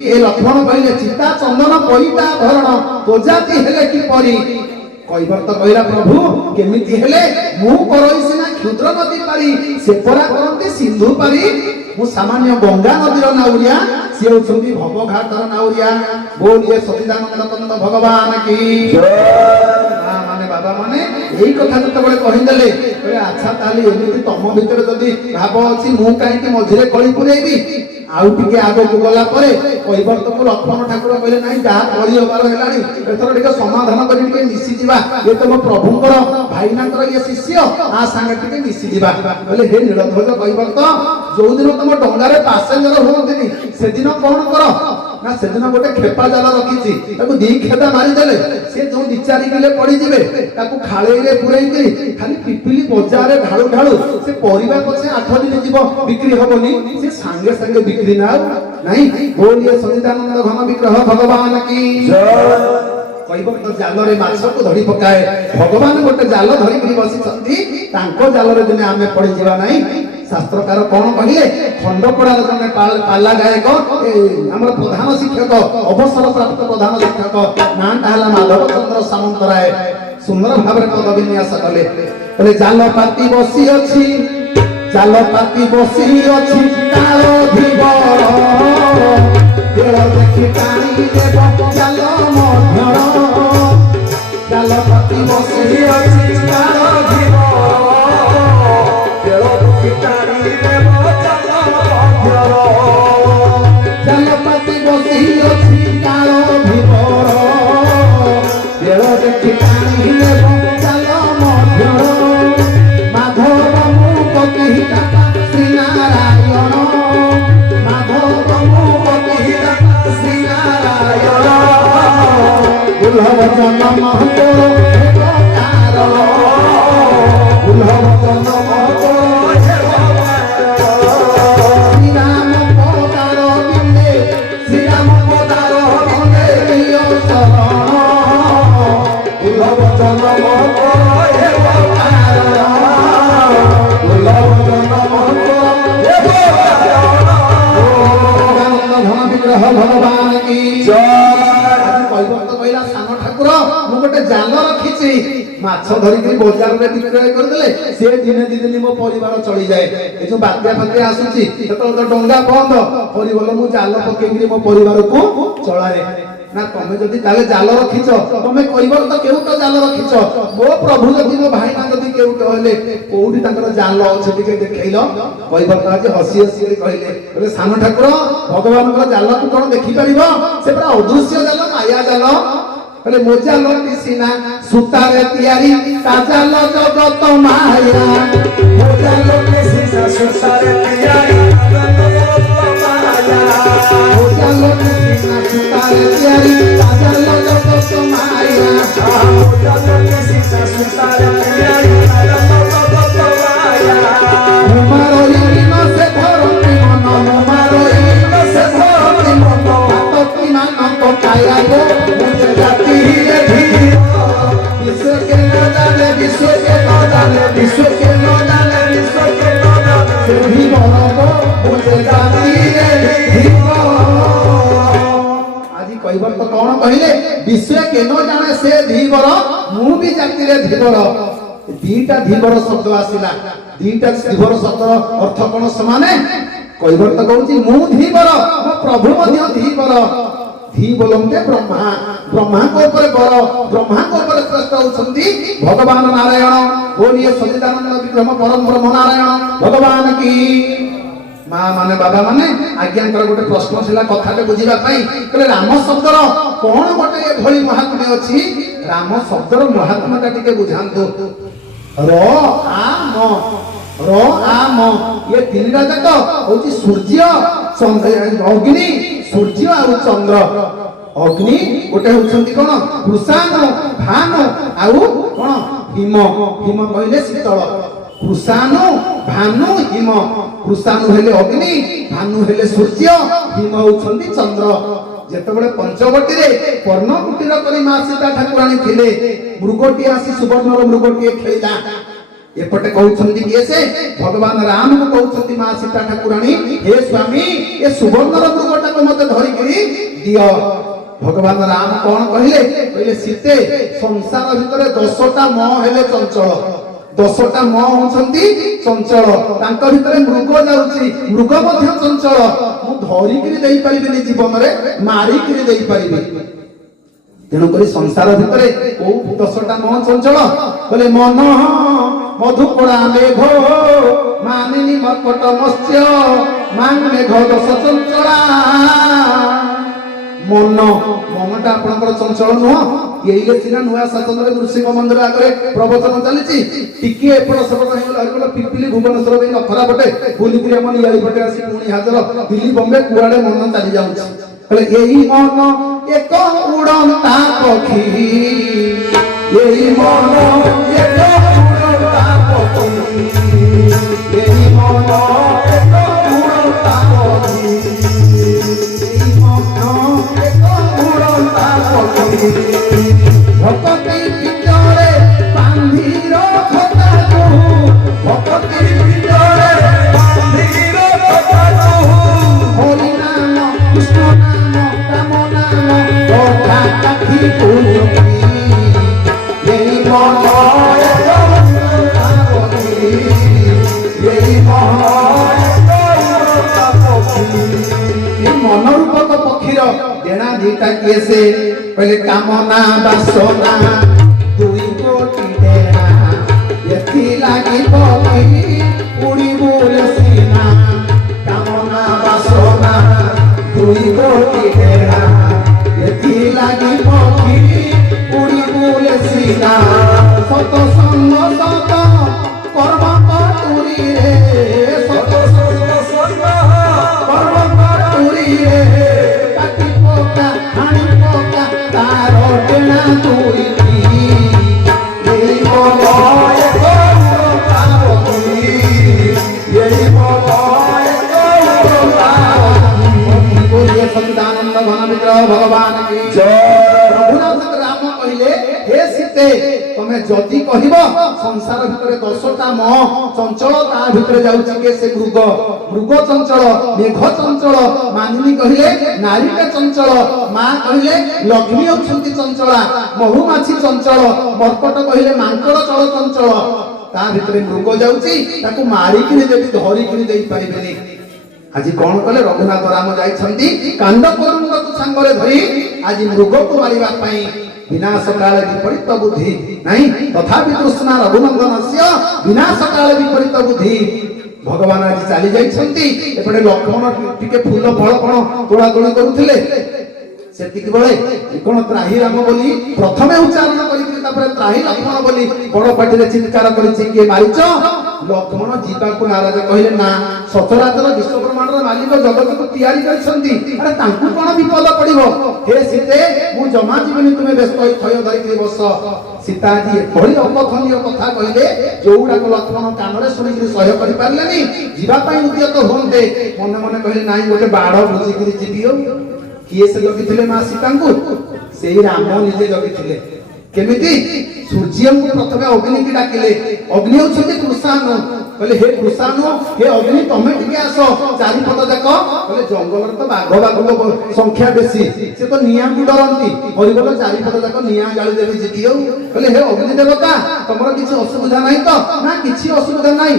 ए लक्ष्मण कहले चिता चंदन परिता धरण तोजाति हेले कि परी कैवर्त कहला प्रभु केमिति हेले मु करई सिना क्षुद्र नदी पारी से परा करते सिंधु पारी मु सामान्य गंगा नदीर नाउरिया से होछंती भवघाटर नाउरिया बोलिए सच्चिदानंद कंद भगवान की जय माने बाबा माने एई कथा जते बळे कहि देले कहले अच्छा ताली एमिति तम भितर जदी भाव अछि मु काहे कि मझिरे कळी पुरेबी आउ टिके आगो को गला परे कैवर्त को लक्ष्मण ठाकुर कहले नाही जा कळी होबार हेलानी एथर टिके समाधान करि टिके मिसी दिबा ए तो मो प्रभुंकर भाईनांकर ये शिष्य आ संगे टिके मिसी दिबा कहले हे नीलध्वज कैवर्त जो दिन तुम डंगारे पैसेंजर होंदिनी से दिन कोन करो ना से दिन गोटे खेपा जाल रखिछि ताको दी खेदा मारी देले से जो विचारी गेले पड़ी जिवे ताको खाळे रे पुरई करी खाली पिपिली बजारे ढाळू ढाळू से परिबा पछे 8 दिन जीव बिक्री होबनी से संगे संगे बिक्री ना नहीं बोलिए सच्चिदानंद घन विग्रह भगवान की जय कैवर्त जाल रे माछ को धरि पकाए भगवान गोटे जाल धरि करी बसी छथि तांको जाल रे दिने आमे पड़ी जीवा नहीं शास्त्रकार कौन कहले खंडपड़ार जने पाला गायक हमर प्रधान शिक्षक अवसर प्राप्त प्रधान शिक्षक नाटा हला माधव चंद्र सामंतराय सुंदर भाव रे पद विन्यास कले बोले जाल पाती बसी अछि कालो धीवर तेल देखि पानी देव जाल मध्यर जाल पाती बसी अछि कालो धीवर तेल देखि पानी देव जाल मध्यर जाल पाती बसी अछि कालो धीवर तेल देखि पानी देव जाल मध्यर माधव मुपति दाता श्री नारायण माधव मुपति दाता श्री नारायण दुर्लभ जन्म महतो कारण दुर्लभ जन्म महतो श्री राम पदार बिंदे श्री राम पदार बिंदे प्रिय शरण दुर्लभ जन्म महतो भगवान की कैवर्त कहला सान ठाकुर मु गोटे जाल रखिछि माछ धरि के बाजार रे विक्रय कर देले से दिने दिन मो परिवार चली जाए ए जो बात्या फात्या आसुछि तो डंगा बंद परिवार मु जाल पकेंगी मो परिवार को चलाए ना तमे जदी ताले जाल रखिछ तमे कैवर्त केउट जाल रखिछ मो प्रभु जदी मो भाई ना जदी केउट होले कोउडी ताकर जाल अछि टिके देखैलो कैवर्त आज हसी हसी कहले बोले सान ठाकुर भगवान को जाल तू कोन देखि परिबो से पूरा अदृश्य जाल माया जाल बोले मो जाल किसिना सुतारे तियारी ता जाल जगत माया मो जाल किसिना सुतारे तियारी ता जाल जगत माया सुतारे तियारी ताजल जगत माया ताजल किसिना सुतारे तियारी ताजल जगत माया मुमारो इन से धरती मन मुमारो इन से धरती मन पातकी मान को काया गो मुझे जाति रे धीर विश्व के न जाने विश्व के न जाने विश्व के न जाने विश्व के न जाने से भी बनो मुझे जाति रे धीर कैवर्त कौन कहले विश्व के न जाने से धीवर मु भी जाति रे धीवर दीटा धीवर शब्द आसिला दीटा धीवर शब्द अर्थ कोन समाने कैवर्त कहउची मु धीवर मो प्रभु मध्य धीवर धी बोलंते ब्रह्मा ब्रह्मा को ऊपर बर ब्रह्मा को ऊपर श्रेष्ठ होचंती भगवान नारायण बोलिए सच्चिदानंद विग्रह परम ब्रह्म नारायण भगवान की मां माने बाबा माने आज्ञाकर गोटे प्रश्न छिला कथाटे बुझिबा पई कहले राम शब्दर कोन गोटे ए भली महात्म्य अछि राम शब्दर महात्म्यटा टिके बुझांतो र आ म ये तीनटा जाक होची सूर्य अग्नि सूर्य और चंद्र अग्नि गोटे होचंती कोन कृषाण भानु आउ कोन हिम हिम कहले शीतल कृषाणु भानु हिम कृषाणु हेले अग्नि भानु हेले सूर्य हिम होचंती चंद्र जेतेबेले पंचवटी रे पर्ण कुटीर करी मा सीता ठाकुराणी थिले मृगटी आसी सुवर्णर मृगटी खेला एपटे कहउछंती के से भगवान राम को कहउछंती मा सीता ठाकुराणी हे स्वामी ए सुवर्णर मृगटा को मते धरिकी दियो। भगवान राम कौन कहले कहले सीते संसार भितर 10टा मोह हेले चंचल 10टा मोह होचंती चंचल तांक भितर मृग जाउची मृग मध्य चंचल मु धरिकी देई परिबिनी जीवन रे मारिकी देई परिबी तेणु करी संसार भितर को 10टा मोह चंचल बोले मन मधुपड़ा मेघ मानिनी मर्कट मत्स्य मान मेघ 10 चंचला मन मनटा आपनकर चंचल नुह एइले सिना नुआ शासन रे नृसिंह मंदिर आगे प्रवचन चलीची टिके एपड़ सेपड़ हेगला पिपिली भुवनेश्वर देई नखरा पटे बुली पुरी मन याली पटे आसी पुणी हाजर दिल्ली बॉम्बे कुआडे मन चली जाउची कहले एई मन एक उड़ंता पक्षी एई मन एक उड़ंता पक्षी एई मन एक उड़ंता पक्षी भक्ति ভিতরে বান্ধি রখতাকু ভক্তি ভিতরে বান্ধি রখতাকু হরি নাম কৃষ্ণ নাম রাম নাম কথা কাঠি কুলকি এই মন এই মন রূপক পক্ষীর डेणा दीटा किए से पहले कामना बासना दुई कोटी डेणा यथी लागी पक्षी उड़ी बोले सीना कामना बासना दुई कोटी डेणा यथी लागी पक्षी उड़ी बोले सीना सत संग सत कर्म कटुरी रे सत संग सत कर्म कटुरी रे हाणी पोका तारो डेणा तुई एई मोय को तावती एई मोय को तावती बोलिए सच्चिदानंद घन विग्रह भगवान की जय। रघुनाथ राम कहले हे सीते तमे जति कहिबो संसार भितरे 10टा मोह चंचल ता भितरे जाउची के से मृग मृग चंचल मेघ चंचल मानिनी कहले नारीका चंचल मां कहले लक्ष्मी होछंती चंचला महुमाछी चंचल मर्कट कहले मांकड़ चल चंचल ता भितरे मृग जाउची ताकू मारिकिनी देबी धरिकिनी देई परिबेनी आज कौन कले रघुनाथ राम जाइछंती कांड करुंगक संगरे धरी आज मृग को मारिबा पई विनाश काले विपरीत बुद्धि नहीं तथापि तृष्णा रघुनंदनस्य विनाश काले विपरीत बुद्धि भगवान आज चली जाइछंती एपटे लक्ष्मण टिके फूल फल कोन तोड़ा तोड़ी करूथिले सेतिक बेले कोन त्राही राम बोली प्रथमे उच्चारण करिकि तापर त्राही लक्ष्मण बोली बड़ पाटिरे चित्कार करिछि के मारिच लक्ष्मण जीवा को नाराज कहले ना सचराचर विश्व ब्रह्मांड मालिक जगत को तैयारी करछंती अरे तांकु कोन विपद पड़िबो हे सीते मु जमा जीवनी तुमे व्यस्त होई थय धरिकि बस सीता जी बड़ी अपखंडीय कथा कहले जोउडा को लक्ष्मण कानरे सुनिकि सह्य करि पारलेनी जीवा पई उद्यत होंते मने मने कहले नाही गोटे बाड़ बुझी करि जीवियो किए से जगिथिले मां सीता को सेही राम निजे जगिथिले केमिति सूर्य को प्रथमे अग्नि की डाकिले अग्नि होछते कृष्ण कहले हे कृष्ण हे अग्नि तमे टिके आसो चारि पद जाक कहले जंगल रे तो बाघ बाघ संख्या बेसी से तो निया को डरंती हरिबल चारि पद जाक निया गाली देबी जितियो कहले हे अग्नि देवता तमरो किछि असुविधा नाही तो ना किछि असुविधा नाही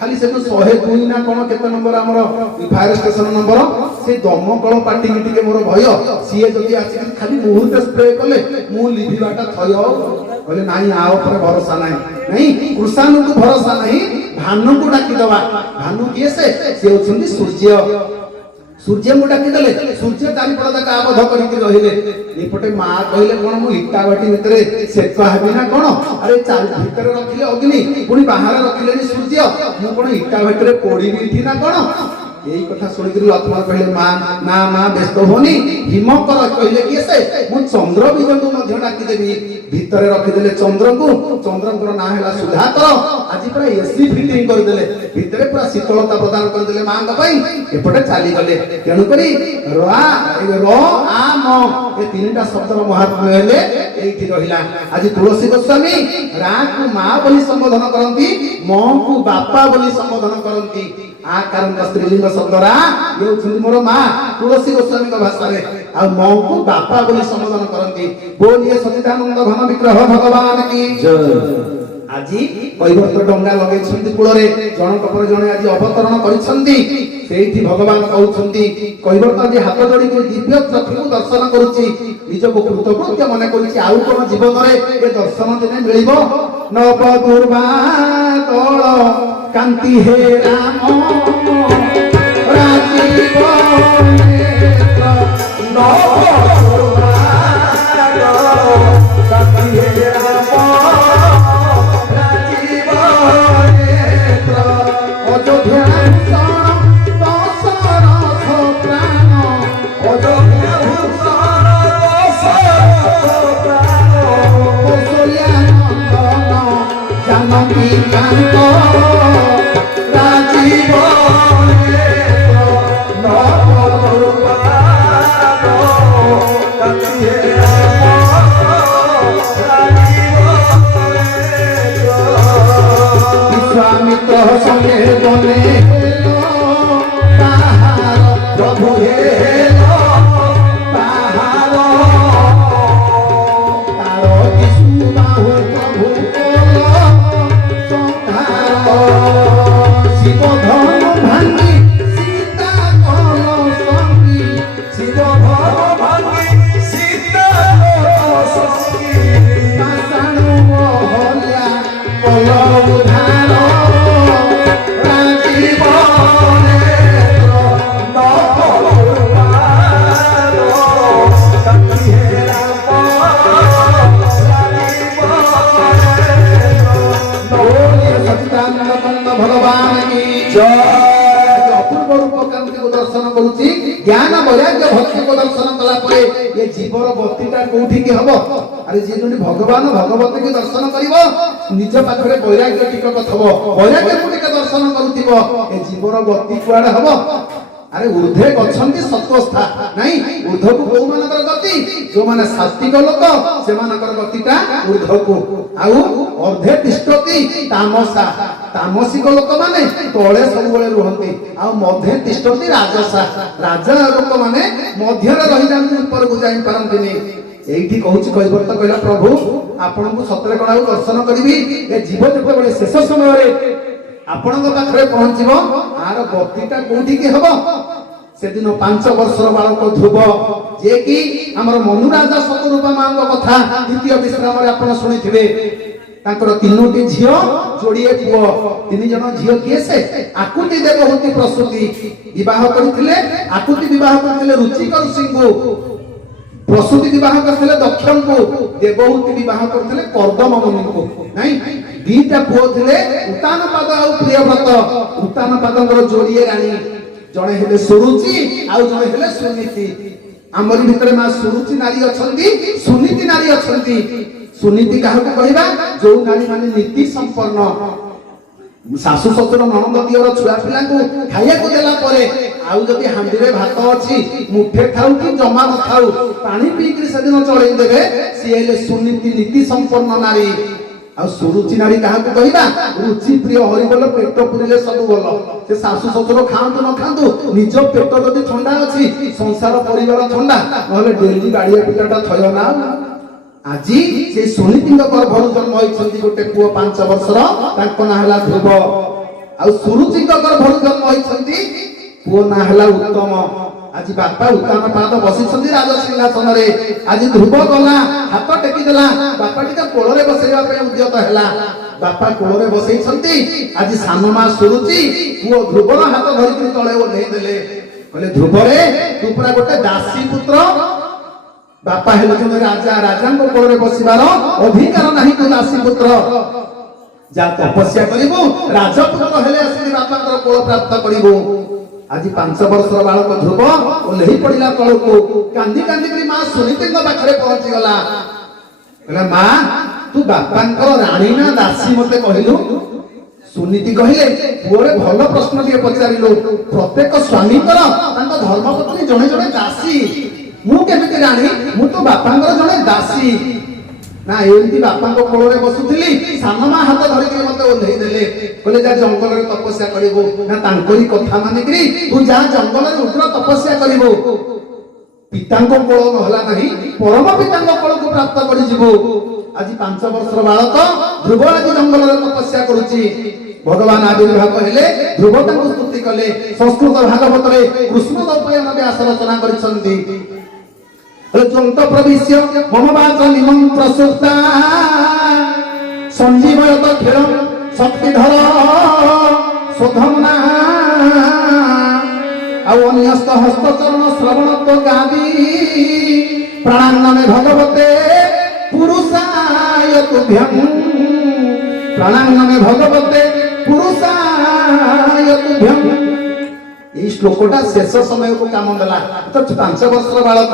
खाली से तो 102 ना कोन केते नंबर हमरो फायर स्टेशन नंबर से दमकल पार्टी टिके मोर भय सीए जदी आसी खाली मुहूर्त स्प्रे कले मु लिभिबाटा थय कहले नाही आ ऊपर भरोसा नाही कृष्ण को भरोसा नाही भानु को डाकी दवा भानु किए से होछंदी सूर्य सूर्य को डाकी देले सूर्य चारि पड़ तक आबद्ध करिकि रहिले एपटे मां कहले कोन मु इटा बाटी भितरे सेका हेबी ना कोन अरे चारि भितरे रखिले अग्नि पुनी बाहर रखिले सूर्य मु कोन इटा भितरे पोड़ी बिठी ना कोन यही कथा सुनिकि लक्ष्मण कहले मां ना मां व्यस्त होनी हिमकर कहले कि से मु चंद्र बीज को मध्य डाकी देबी भितरे रखि देले चंद्र को ना हेला सुधाकर आज पूरा एसी फिटिंग कर देले भितरे पूरा शीतलता प्रदान कर देले मां का पई एपटे चाली गले तेनु करी रा रो आ म ए तीनटा शब्दर महात्म्य हेले एठी रहिला आज तुलसी गोस्वामी रा को मां बोली संबोधन करंती म को बापा बोली संबोधन करंती आ कारण स्त्रीलिंग शब्दरा ହେଉଛନ୍ତି ମୋର ମା ତୁଳସୀ ଗୋସ୍ୱାମୀଙ୍କ ଭାଷାରେ ଆଉ ମଙ୍କୁ ବାପା ବୋଲି ସମ୍ବୋଧନ କରନ୍ତି। ବୋଲିଏ ସଚିଦାନନ୍ଦ ଘନ ବିଗ୍ରହ ଭଗବାନ କି ଆଜି କୈବର୍ତ ଡଙ୍ଗା ଲଗେଇଛନ୍ତି କୂଳରେ ଜଣଙ୍କ ପରେ ଜଣେ ଆଜି ଅବତରଣ କରିଛନ୍ତି। ସେଇଠି ଭଗବାନ କହୁଛନ୍ତି କୈବର୍ତ ଆଜି ହାତ ଯୋଡ଼ିକି ଦିବ୍ୟ ଚକ୍ଷୁକୁ ଦର୍ଶନ କରୁଛି, ନିଜକୁ କୃତକୃତ୍ୟ ମନେ କରୁଛି। ଆଉ କଣ ଜୀବନରେ ଏ ଦର୍ଶନ ଦିନେ ମିଳିବ? ନବ ଦୁର୍ବା ଦଳ କାନ୍ତି ହେ ରାମ ରାଜୀବ ନେତ୍ର ନବ ଦୁର୍ବା ଦଳ କାନ୍ତି ହେ ରାମ ରାଜୀବ ନେତ୍ର ଅଯୋଧ୍ୟା विश्वामित्र संगे बने प्रभु हेलो बाहर तार विष्णु बाहु प्रभु शिव धन भांगी सीता कल संगी शिव धन भांगी सीता कल संगी पाषाण हल्या कल उधार राजीव नेत्र नव दुर्बार कान्ति हे राम राजीव नेत्र सच्चिदानंद भगवान की जय। अपूर्व रूप कांति को दर्शन करुची ज्ञान वैराग्य भक्ति को दर्शन कला परे ये जीवर गतिटा कोठी के हबो? अरे जे जोनी भगवान भगवती के दर्शन करिवो निज पाखरे वैराग्य टिकट थबो, वैराग्य को टिक दर्शन करुथिबो ए जीवर गति कुआडे हबो? अरे ऊर्ध्वे गच्छन्ति सत्वस्था नहीं ऊर्ध्वକୁ କୋଉ ମାନଙ୍କର ଗତି? जो माने सात्विक लोक से मानकर गतिटा ऊर्ध्वକୁ आउ अर्धे तिष्ठति तामसा तामसिक लोक माने तळे सबुबळे रुहନ୍ତି आउ मध्ये तिष्ठति राजसा राजा लोक माने मध्यरे रहि जाନ୍ତି ऊपरକୁ जाई पारन्तिनी। एइठी कहूची कୈବର୍ତ କହିला प्रभु आपनକୁ सतरे कणाउ दर्शन करबी ए जीव जेतेबेले शेष समय रे आपनଙ୍କ पाखरे पहुंचिबो आर गतिटा कोठी के हबो? सेदिन 5 वर्षर बालक ध्रुव जे कि हमर मनुराजा सतरूपा मांग कथा द्वितीय विश्राम रे आपण सुनिथिबे। तांकर तीनोटी झियो जोड़िए पुओ तीन जन झियो किए से आकुति देवहूति प्रसूति विवाह करथिले। आकुति विवाह करथिले रुचिकर सिंहु, प्रसूति विवाह करथिले दक्षंकु, देवहूति विवाह करथिले कर्दम मुनिकु। नहीं दीटा पुओ थिले उतानपाद आ प्रियव्रत। उतानपादଙ୍କର जोड़िए रानी जणे हेले सुरुचि आउ जणे हेले सुनीति। हमरी भितरे मा सुरुचि नारी अछंती, सुनीति नारी अछंती। सुनीति काहको कहबा? जो नारी माने नीति संपन्न सासु ससुर ननद दियर छुआ पिला को खाइया को देला परे आउ जदी हांडीरे भात अछि मुठे खाउ कि जमा न खाउ पानी पी कि सदिन चळै देबे सी हेले सुनीति नीति संपन्न नारी। आ सुरुचि नारी काहको कहबा? रुचि प्रिय हरि बोल पेट पुरिले सब बोल। से सासु ससुर खांतु न खांतु निज पेट जदी ठंडा अछि संसार परिवार ठंडा नहले डेली गाड़िया पिटाटा थयो ना। आजी से सुनीतिଙ୍କ गर्भରୁ जन्म होइछन्ती गोटे पुओ 5 वर्षर ताको ना हला ध्रुव। आ सुरुचिଙ୍କ गर्भରୁ जन्म होइछन्ती पुओ ना हला उत्तम। आजी बापा उत्तम पाद बसिछन्ती राज सिंहासन रे। आजी ध्रुव गला हाथ टेकी देला बापा टिका कोळरे बसैवा पे उद्यत हैला। बापा कोळरे बसैछन्ती आजी सानमा सुरुचि पुओ ध्रुवर हाथ धरिकि तळे ओल्हेइ देले कहले ध्रुव रे तू पुरा गोटे दासी पुत्र। बापा हेले जने राजा राजांको कोळरे बसिबार अधिकार नाही तू दासी पुत्र। जा तपस्या करिबो राजपुत्र हेले आसी बापांकर कोळ प्राप्त करिबो। आज 5 वर्षर बालक ध्रुव ओल्हेइ पड़िला तळको कांदी कांदी करी मां सुनीतिଙ୍କ पाखरे पहुंची गला। कहला मां तू बापांकर राणी ना दासी मते कहिलु? सुनीति कहिले पुओरे भल प्रश्न दिए पचारिलु। प्रत्येक स्वामीकर तांको धर्मपत्नी जणे जणे दासी मु केमिति राणी? मु तो बापांकर जणे दासी। ନା ଏମିତି ବାପାଙ୍କ କୋଳରେ ବସୁଥିଲି, ସାନମା ହାତ ଧରିକି ମତେ ଓହ୍ଲେଇ ଦେଲେ, କହିଲେ ଯା ଜଙ୍ଗଲରେ ତପସ୍ୟା କରିବୁ। ନା ତାଙ୍କରି କଥା ମାନିକିରି ତୁ ଯା ଜଙ୍ଗଲରେ ଉଗ୍ର ତପସ୍ୟା କରିବୁ। ପିତାଙ୍କ କୋଳ ନହେଲା ନାହିଁ, ପରମ ପିତାଙ୍କ କୋଳକୁ ପ୍ରାପ୍ତ କରିଯିବୁ। ଆଜି 5 ବର୍ଷର ବାଳକ ଧ୍ରୁବ ଆଜି ଜଙ୍ଗଲରେ ତପସ୍ୟା କରୁଛି। ଭଗବାନ ଆବିର୍ଭାବ ହେଲେ, ଧ୍ରୁବ ତାଙ୍କୁ ସ୍ତୁତି କଲେ। ସଂସ୍କୃତ ଭାଗବତରେ କୃଷ୍ଣ ଦ୍ୱୈପାୟନ ବ୍ୟାସ ରଚନା କରିଛନ୍ତି। ଜ୍ୱନ୍ତ ପ୍ରବିଶ୍ୟ ମମ ବାଚ ନିମନ୍ତ୍ର ସୁକ୍ତା ସଞ୍ଜୀବୟତ ଖେଳ ଶକ୍ତିଧର ଶୋଧମନା ଆଉ ଅନ୍ୟସ୍ତ ହସ୍ତଚରଣ ଶ୍ରବଣତ୍ୱ ଗାଦି ପ୍ରାଣାନ୍ନମେ ଭଗବତେ ପୁରୁଷାୟ ତୁଭ୍ୟଂ ପ୍ରାଣାନ୍ନମେ ଭଗବତେ ପୁରୁଷାୟ ତୁଭ୍ୟଂ। এই শ্লোকটা শেষ সময়କୁ কাମ ଦେଲା। ତ 5 ବର୍ଷର ବାଳକ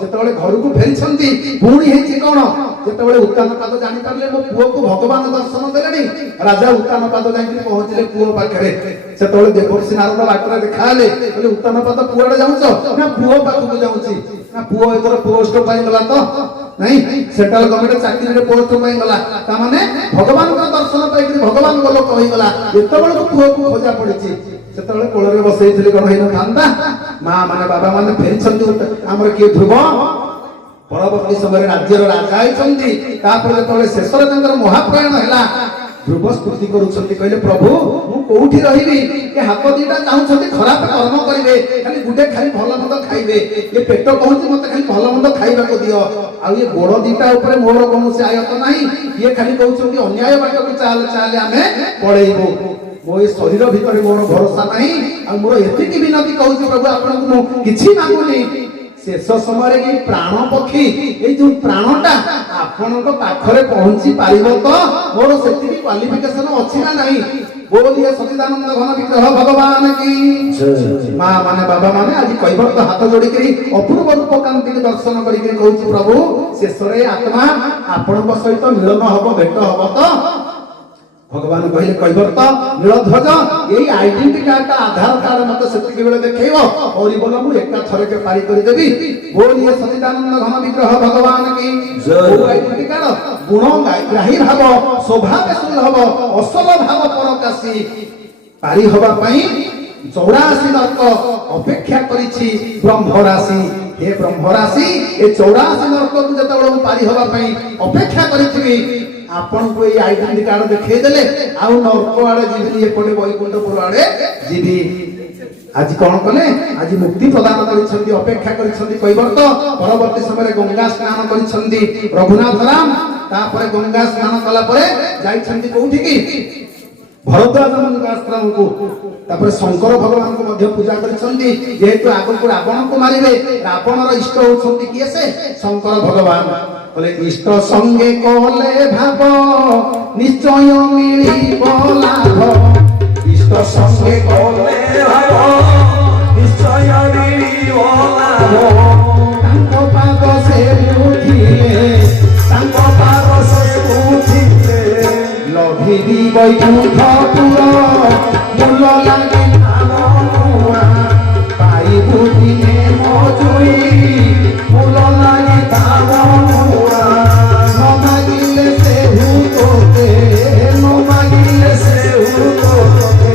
ଯେତେବେଳେ ଘରକୁ ଫେରିଛନ୍ତି, ପୁଣି ହେଇଛି କଣ, ଯେତେବେଳେ ଉତ୍ତାନପାଦ ଜାଣିପାରିଲେ ମୋ ପୁଅକୁ ଭଗବାନ ଦର୍ଶନ ଦେଲେଣି, ରାଜା ଉତ୍ତାନପାଦ ଯାଇକି ପହଞ୍ଚିଲେ ପୁଅ ପାଖରେ। ସେତେବେଳେ ଦେବର୍ଷି ନାରଦ ବାଟରେ ଦେଖାହେଲେ, କହିଲେ ଉତ୍ତାନପାଦ କୁଆଡେ ଯାଉଛ? ନା ପୁଅ ପାଖକୁ ଯାଉଛି। ନା ପୁଅ ଏଥର ପୋଷ୍ଟ ପାଇଗଲା ତ? ନାଇଁ, ସେଣ୍ଟ୍ରାଲ ଗଭର୍ଣ୍ଣମେଣ୍ଟ ଚାକିରିରେ ପୋଷ୍ଟ ପାଇଗଲା, ତାମାନେ ଭଗବାନଙ୍କ ଦର୍ଶନ ପାଇକି ଭଗବାନଙ୍କ ଲୋକ ହେଇଗଲା। ଯେତେବେଳକୁ ପୁଅକୁ ଖୋଜା ପଡିଛି, ସେତେବେଳେ କୋଳରେ ବସେଇଥିଲି କଣ ହେଇନଥାନ୍ତା? ମା ମାନେ ବାବା ମାନେ ଫେରିଛନ୍ତି। ଆମର କିଏ ଧ୍ରୁବ ପରବର୍ତ୍ତୀ ସମୟରେ ରାଜ୍ୟର ରାଜା ହେଇଛନ୍ତି। ତାପରେ ଯେତେବେଳେ ଶେଷରେ ତାଙ୍କର ମହାପ୍ରୟାଣ ହେଲା, ଧ୍ରୁବ ସ୍ତୁତି କରୁଛନ୍ତି, କହିଲେ ପ୍ରଭୁ ମୁଁ କୋଉଠି ରହିବି? ଏ ହାତ ଦିଟା ଚାହୁଁଛନ୍ତି ଖରାପ କର୍ମ କରିବେ, ଖାଲି ଗୁଡେ ଖାଲି ଭଲ ମନ୍ଦ ଖାଇବେ। ଏ ପେଟ କହୁଛି ମତେ ଖାଲି ଭଲ ମନ୍ଦ ଖାଇବାକୁ ଦିଅ, ଆଉ ଏ ଗୋଡ ଦିଟା ଉପରେ ମୋର କୌଣସି ଆୟତ ନାହିଁ। ଇଏ ଖାଲି କହୁଛନ୍ତି ଅନ୍ୟାୟ ବାଟକୁ ଚାଲ ଚାଲେ ଆମେ ପଳେଇବୁ। ମୋ ଏ ଶରୀର ଭିତରେ ମୋର ଭରସା ନାହିଁ। ଆଉ ମୋର ଏତିକି ବିନତି କହୁଛି ପ୍ରଭୁ ଆପଣଙ୍କୁ, ମୁଁ କିଛି ମାଗୁନି। ଶେଷ ସମୟରେ କି ପ୍ରାଣ ପକ୍ଷୀ, ଏଇ ଯୋଉ ପ୍ରାଣଟା ଆପଣଙ୍କ ପାଖରେ ପହଞ୍ଚି ପାରିବ ତ? ମୋର ସେତିକି କ୍ୱାଲିଫିକେସନ ଅଛି ନା ନାହିଁ? ବୋଲିଏ ସଚିଦାନନ୍ଦ ଘନ ବିଗ୍ରହ ଭଗବାନ କି। ମା ମାନେ ବାବା ମାନେ ଆଜି କୈବର୍ତ୍ତ ହାତ ଯୋଡିକିରି ଅପୂର୍ବ ରୂପ କାନ୍ତିକି ଦର୍ଶନ କରିକିରି କହୁଛି, ପ୍ରଭୁ ଶେଷରେ ଆତ୍ମା ଆପଣଙ୍କ ସହିତ ମିଳନ ହବ, ଭେଟ ହବ ତ? ଭଗବାନ କହିଲେ, କୈବର୍ତ୍ତ ନୀଳଧ୍ୱଜ ଏଇ ଆଇଡେଣ୍ଟି କାର୍ଡଟା ଆଧାର କାର୍ଡ ମତେ ସେତିକି ବେଳେ ଦେଖେଇବ, ହରିବୋଲ ମୁଁ ଏକା ଥରକେ ପାରି କରିଦେବି। ବୋଲିଏ ସଚିଦାନନ୍ଦ ଘନ ବିଗ୍ରହ ଭଗବାନ କି। ଆଇଡେଣ୍ଟି କାର୍ଡ ଗୁଣ ଗ୍ରାହୀ ଭାବ, ସ୍ୱଭାବ ସୁଲଭ, ଅସଲ ଭାବ ପରକାଶୀ। ପାରି ହବା ପାଇଁ 84 ନର୍କ ଅପେକ୍ଷା କରିଛି ବ୍ରହ୍ମରାଶି। हे ब्रह्मराशि ए 84 नरकକୁ ଯେତେବେଳେ ମୁଁ ପାରି ହବା ପାଇଁ ଅପେକ୍ଷା କରିଥିବି, ଆପଣଙ୍କୁ ଏଇ ଆଇଡେଣ୍ଟି କାର୍ଡ ଦେଖେଇ ଦେଲେ ଆଉ ନରକ ଆଡେ ଯିବି, ଏପଟେ ବୈକୁଣ୍ଠପୁର ଆଡେ ଯିବି। ଆଜି କଣ କଲେ? ଆଜି ମୁକ୍ତି ପ୍ରଦାନ କରିଛନ୍ତି, ଅପେକ୍ଷା କରିଛନ୍ତି କୈବର୍ତ୍ତ। ପରବର୍ତ୍ତୀ ସମୟରେ ଗଙ୍ଗା ସ୍ନାନ କରିଛନ୍ତି ରଘୁନାଥ ରାମ। ତାପରେ ଗଙ୍ଗା ସ୍ନାନ କଲା ପରେ ଯାଇଛନ୍ତି କୋଉଠିକି? भरद्वाज आश्रम को। तापर शंकर भगवान को मध्य पूजा करिसंती। जेहेतु आगु रावण को मारिबे, रावणर इष्ट होछंती किए से शंकर भगवान। बोले इष्ट संगे कोले भाव निश्चय मिलिबो लाभ। इष्ट संगे कोले भाव निश्चय मिलिबो लाभ। तांको पाद से उठिले, तांको पाद से उठिले लभिबी वैकुंठपुर मूल लागे धानुआ। पाइबु दिने मजुरी मूल लागे धानुआ। न मागिले से हुतोते, न मागिले से हुतोते।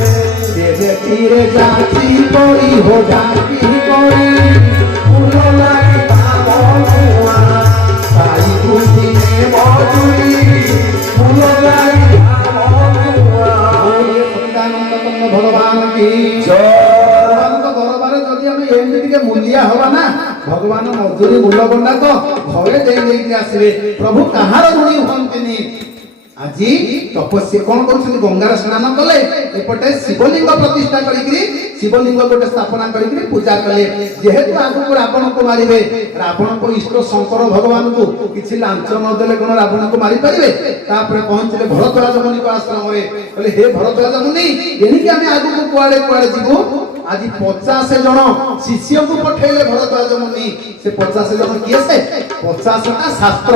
देवे तीरे जाति पड़ी हो जाति पड़ी मूल लागे धानुआ। पाइबु दिने मजुरी मूल लागे भगवान की जय। भगवान तो दरबार जदि आम एमती मूलिया हवा ना, भगवान मजूरी मूल गंडा तो घरे दे आसवे। प्रभु कहार ऋणी हमें। आज तपस्या कौन कर गंगार स्नान कले, एपटे शिवलिंग प्रतिष्ठा करी शिवलिंग गोटे स्थापना करी पूजा कले। जेहेतु आगक रावण को मारे, रावण को इष्ट शंकर भगवान को किसी लांच नदेले कौन रावण को मारी पारे। पहुंचले भरद्वाज मुनि आश्रम में, कहले हे भरद्वाज मुनि एणिकी आम आगक कुआड़े कुआड़े जीवु। आज 50 जन शिष्य को पठेले भरद्वाज मुनि। से 50 जन किए से 50टा शास्त्र,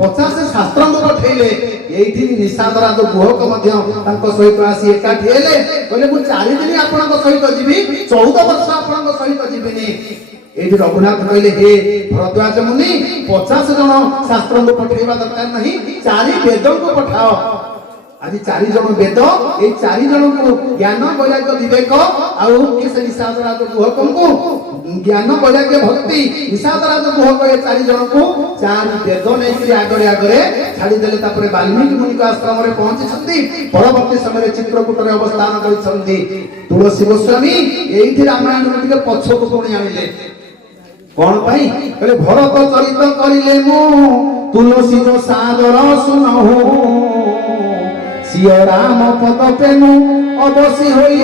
50 शास्त्र को पठेले। एठी निषादरा जो गुहक मध्य तांको सहित आसी एकाठी हेले। कहले मु 4 दिन आपनक सहित जीवी, 14 वर्ष आपनक सहित जीविनी। ଏଇଠି ରଘୁନାଥ କହିଲେ ହେ ଭରଦ୍ୱାଜ ମୁନି 50 ଜଣ ଶାସ୍ତ୍ରଙ୍କୁ ପଠେଇବା ଦରକାର ନାହିଁ, 4 ବେଦଙ୍କୁ ପଠାଅ। ଆଜି 4 ଜଣ ବେଦ, ଏଇ 4 ଜଣଙ୍କୁ ଜ୍ଞାନ ବୈରାଗ୍ୟ ବିବେକ ଆଉ ସେ ନିଷାଦରାଜ ଗୁହକଙ୍କୁ ଜ୍ଞାନ ବୈରାଗ୍ୟ ଭକ୍ତି ନିଷାଦରାଜ ଗୁହକ ଏ 4 ଜଣଙ୍କୁ 4 ବେଦ ନେଇକରି ଆଗରେ ଆଗରେ ଛାଡ଼ିଦେଲେ। ତାପରେ ବାଲ୍ମୀକି ମୁନିଙ୍କ ଆଶ୍ରମରେ ପହଞ୍ଚିଛନ୍ତି। ପରବର୍ତ୍ତୀ ସମୟରେ ଚିତ୍ରକୂଟରେ ଅବସ୍ଥାନ କରିଛନ୍ତି। ତୁଳସୀ ଗୋସ୍ୱାମୀ ଏଇଠି ରାମାୟଣକୁ ଟିକେ ପଛକୁ ପୁଣି ଆଣିଲେ। କଣ ପାଇଁ? କହିଲେ ଭରତ ଚରିତ କରିଲେ ମୁଁ ତୁଳସୀ ଯୋ ସାଦର ଶୁଣହୁ, ସିଏ ରାମ ପଦ ପ୍ରେମୁ ଅବଶୀ ହୋଇ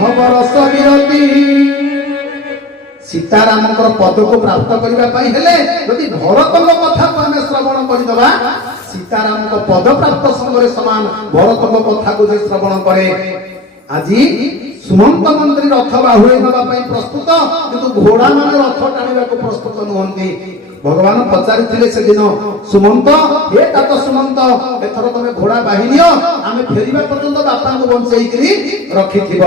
ଭବରସ ବିରତି। ସୀତାରାମଙ୍କର ପଦକୁ ପ୍ରାପ୍ତ କରିବା ପାଇଁ ହେଲେ ଯଦି ଭରତଙ୍କ କଥାକୁ ଆମେ ଶ୍ରବଣ କରିଦେବା, ସୀତାରାମଙ୍କ ପଦ ପ୍ରାପ୍ତ ସଙ୍ଗରେ ସମାନ ଭରତଙ୍କ କଥାକୁ ଯେ ଶ୍ରବଣ କରେ। ଆଜି ସୁମନ୍ତ ମନ୍ତ୍ରୀ ରଥ ବାହୁଡ଼େ ନେବା ପାଇଁ ପ୍ରସ୍ତୁତ, କିନ୍ତୁ ଘୋଡ଼ା ମାନେ ରଥ ଟାଣିବାକୁ ପ୍ରସ୍ତୁତ ନୁହନ୍ତି। ଭଗବାନ ପଚାରିଥିଲେ ସେଦିନ ସୁମନ୍ତ, ହେ ତାତ ସୁମନ୍ତ, ଏଥର ତମେ ଘୋଡ଼ା ବାହିନିଅ, ଆମେ ଫେରିବା ପର୍ଯ୍ୟନ୍ତ ବାପାଙ୍କୁ ବଞ୍ଚେଇକିରି ରଖିଥିବ।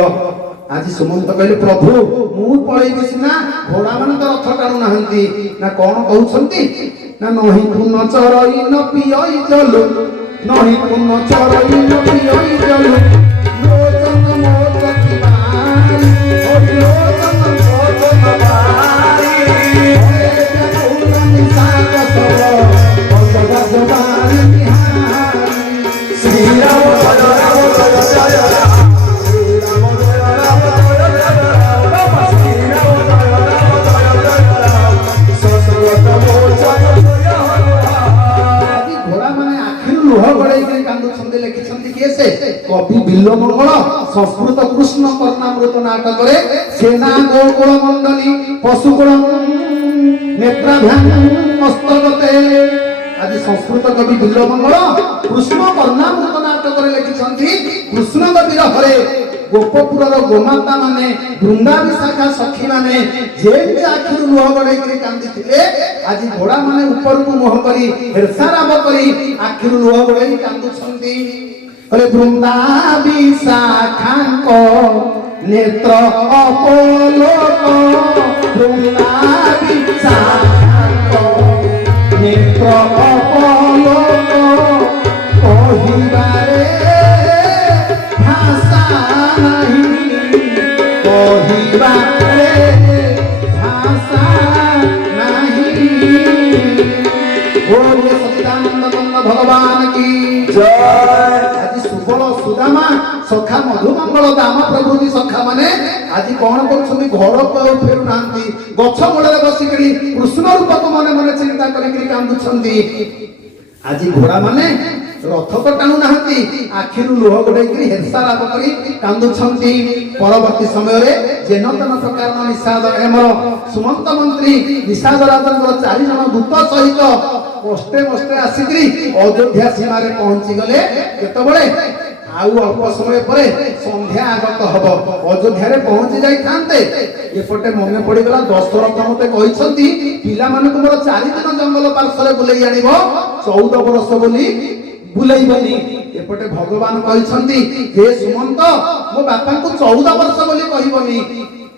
ଆଜି ସୁମନ୍ତ କହିଲେ ପ୍ରଭୁ ମୁଁ ପଳେଇବି ସିନା, ଘୋଡ଼ା ମାନେ ତ ରଥ ଟାଣୁନାହାନ୍ତି। ନା କଣ କହୁଛନ୍ତି? ନା ନହି କୁନ ଚରଇ ନ ପିଅଇ ଜଲୁ, ନହି କୁନ ଚରଇ ନ ପିଅଇ ଜଲୁ, ଲୋଚନ ମୋଚତି ବାରି, ଓ ଲୋଚନ ମୋଚତି ବାରି, ନିଷାଦ ସର ଭଗବତ ବାରି ବିହାରି। ଶ୍ରୀରାମ ଜୟ ରାମ ଜୟ ଜୟ ରାମ, ଶ୍ରୀରାମ ଜୟ ରାମ ଜୟ ଜୟ ରାମ, ଶ୍ରୀରାମ ଜୟ ରାମ ଜୟ ଜୟ ରାମ, ସସଗତ ମୋଚନ ଜୟ ହନୁମାନ। ଆଜି ଘୋଡ଼ା ମାନେ ଆଖିରୁ ଲୁହ ଗଡ଼େଇକରି କାନ୍ଦୁଛନ୍ତି। ଲେଖିଛନ୍ତି କିଏ ସେ? କବି ବିଲ୍ୱମଙ୍ଗଳ ସଂସ୍କୃତ କୃଷ୍ଣ କର୍ଣ୍ଣାମୃତ ନାଟକରେ ସେନା ଗୋକୁଳ ମଣ୍ଡଳୀ ପଶୁକୁଳ ନେତ୍ରାଭ୍ୟାଂ ମସ୍ତଗତେ। ଆଜି ସଂସ୍କୃତ କବି ବିଲ୍ୱମଙ୍ଗଳ କୃଷ୍ଣ କର୍ଣ୍ଣାମୃତ ନାଟକରେ ଲେଖିଛନ୍ତି କୃଷ୍ଣଙ୍କ ବିରହରେ ଗୋପପୁରର ଗୋମାତା ମାନେ ବୃନ୍ଦା ବିଶାଖା ସଖୀ ମାନେ ଯେମିତି ଆଖିରୁ ଲୁହ ଗଡ଼େଇକରି କାନ୍ଦିଥିଲେ, ଆଜି ଘୋଡ଼ା ମାନେ ଉପରକୁ ମୁହଁ କରି ହିର୍ଷାରାବ କରି ଆଖିରୁ ଲୁହ ଗଡ଼େଇ କାନ୍ଦୁଛନ୍ତି। କହିଲେ ବୃନ୍ଦା ବିଶାଖାଙ୍କ ନେତ୍ର ଅପଲୋକ, ବୃନ୍ଦା ବିଶାଖାଙ୍କ ନେତ୍ର ଅପଲୋକ, କହିବାରେ ଭାଷା ନାହିଁ, କହିବାରେ ଭାଷା ନାହିଁ। बोलिए सच्चिदानंद बंद भगवान की जय। आज सुबल सुदामा सखा मधुमंगल दाम प्रभृति सखा माने आज कौन कर घर को फेरु ना गछ मूल बसिक कृष्ण रूप को मन मन चिंता करी कांदुंट। आज घोड़ा माने रथ तो टाणु ना आखिरु लुह गोड़े हेरसाराप कर कांदुंट। परवर्ती समय जेनतन प्रकार निषाद एमर सुमंत मंत्री निषाद राजन 4 जन दूत सहित कष्टे मस्ते आसिक अयोध्या सीमार पहुंची गले। केतबळे आउ अल्प समय पर संध्या आगत हम अयोध्या पहुंची जाते एपटे मन पड़गला दशरथ मते कहते पिला मानक मोर 4 दिन जंगल पार्श्व बुलाई आनिब 14 वर्ष बोली बुलाइबनी। एपटे भगवान कहते हे सुमंत मो बापा को 14 वर्ष बोली कहबनी,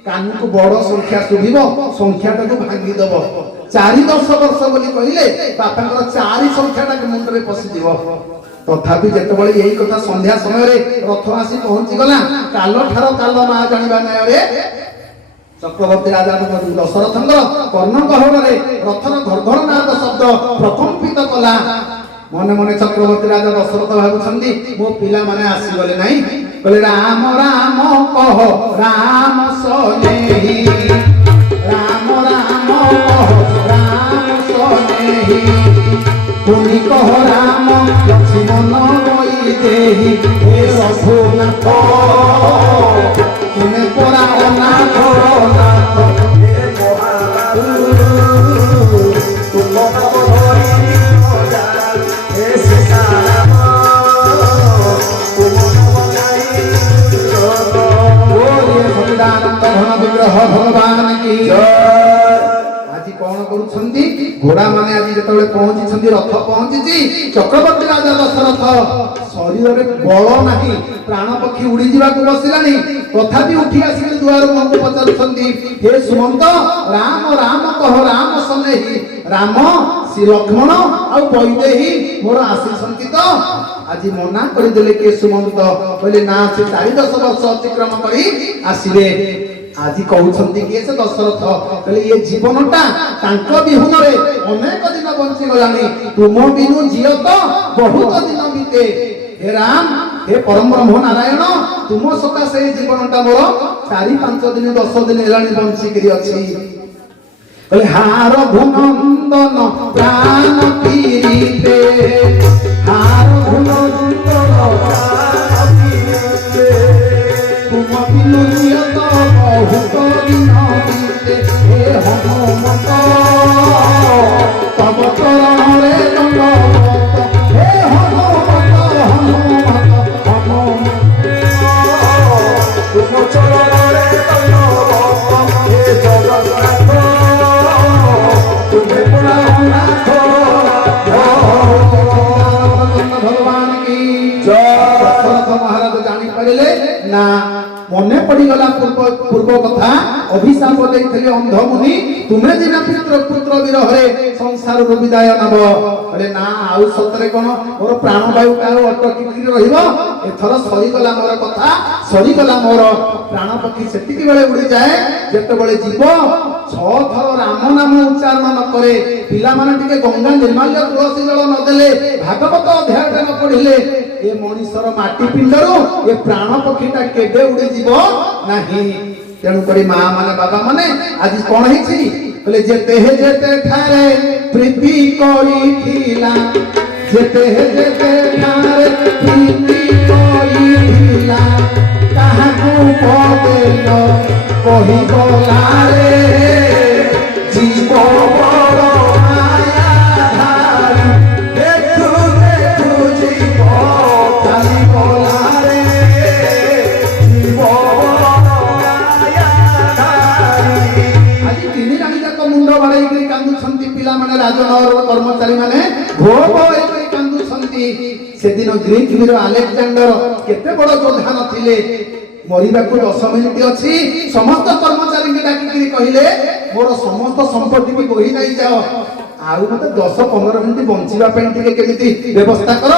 कान को बड़ संख्या शुभिब संख्याटा को भांगी दब। 4-10 वर्ष बोली कहले बापा 4 संख्याटा मुंडे पशिज। तथापि जेतबळे यही कथा संध्या समय रथ आसी पहुंची गला काल ठार काल ना जानिबा न्याय चक्रवर्ती राजा दशरथंकर कर्णगहन रथर घरघरनाद शब्द प्रकंपित कला। मने मने चक्रवर्ती राजा दशरथ भाबुछंदी मो पिला माने आसी गले नाही। कहले राम राम कह राम सनेही, राम राम कह राम सनेही, पुनि कह राम लक्ष्मण गई देही, हे रघुनाथ तुमे परा अनाथ नाथ, हे महाप्रभु तुम धरि मजा, हे सीताराम तुम बगाई बोलिए सच्चिदानंद घन विग्रह भगवान की जय। आज कौन करुछंती घोड़ा माने आज ଯେତେବେଳେ ପହଞ୍ଚିଛନ୍ତି, ରଥ ପହଞ୍ଚିଛି, ଚକ୍ରବର୍ତ୍ତୀ ରାଜା ଦଶରଥ ଶରୀରରେ ବଳ ନାହିଁ, ପ୍ରାଣ ପକ୍ଷୀ ଉଡି ଯିବାକୁ ବସିଲାଣି, ତଥାପି ଉଠି ଆସିକି ଦୁଆର ମୁହଁକୁ ପଚାରୁଛନ୍ତି, ହେ ସୁମନ୍ତ, ରାମ ରାମ କହ, ରାମ ସନେହି, ରାମ ଶ୍ରୀ ଲକ୍ଷ୍ମଣ ଆଉ ବୈଦେହୀ ମୋର ଆସିଛନ୍ତି ତ? ଆଜି ମନା କରିଦେଲେ କିଏ ସୁମନ୍ତ, କହିଲେ ନା, ସେ 4-10 ବର୍ଷ ଅତିକ୍ରମ କରି ଆସିବେ। ଆଜି କହୁଛନ୍ତି କିଏ? ସେ ଦଶରଥ। କହିଲେ ଏ ଜୀବନଟା ତାଙ୍କ ବିହୁନରେ ଅନେକ ଦିନ ବଞ୍ଚି ଗଲାଣି, ତୁମ ବିନୁ ଝିଅ ତ ବହୁତ ଦିନ ବିତେ। हे राम, हे परम ब्रह्म नारायण, तुम सकाशे जीवनटा मोर 4-5 दिन 10 दिन हेलाणी बंचिकरी अछि। कहले हार भुनंदन प्राण पीरिते, हार भुनंदन प्राण पीरिते, तुम बिनु जियत बहुत दिन बीते। हे हनुमत तब चरणरे दंडवत, हे हनुमत तुम चरणरे दंडवत, हे जगन्नाथ तुम्हें पुरानाथ। भगवान की जय। दशरथ महाराज जानी पारिले ना, मने पड़ीगला पूर्व कथा, अभिशाप देइथिले अंध मुनि, तुमे दिन पुत्र विरहरे संसार विदाय नब। अरे ना, आउ सतरे कोन मोर प्राणवायु का अटकी रहिबो, एथर सरीगला मोर कथा, सरीगला मोर प्राण पक्षी सेतिकी बेले उड़ी जाए जेते बेले जीव 6 थर राम नाम उच्चारण न करे, पिला माने टिके गंगा निर्माल्य तुलसी जल न देले, भागवत अध्याय न पढ़िले, ए मनीषर माटी पिंडरो ए प्राण पक्षीटा केबे उड़ी जीवो नाही। तेणु करी मां माने बाबा माने आज कोन हिची, बोले जेते ठारे प्रीति करिथिला, जेते ठारे प्रीति करिथिला, काहाकू पदेल कहि गलारे, जीव बड़ माया धारी, देखु देखु जीव चाली गलारे, जीव मुंड बाड़ाई कांदुछंती, पिला माने राजनगर कर्मचारी माने भो भो एई कांदुछंती। से दिन ग्रीक वीर अलेक्जेंडर केते बड़ योद्धा नथिले, मरिबाकू 10 मिनिट अछि, समस्त कर्मचारी के डाकी कहिले मोर समस्त संपत्ति की बोही नहीं जाओ, आउ मते 10-15 मिनिट बंचिबा पे टिके केमिति व्यवस्था कर।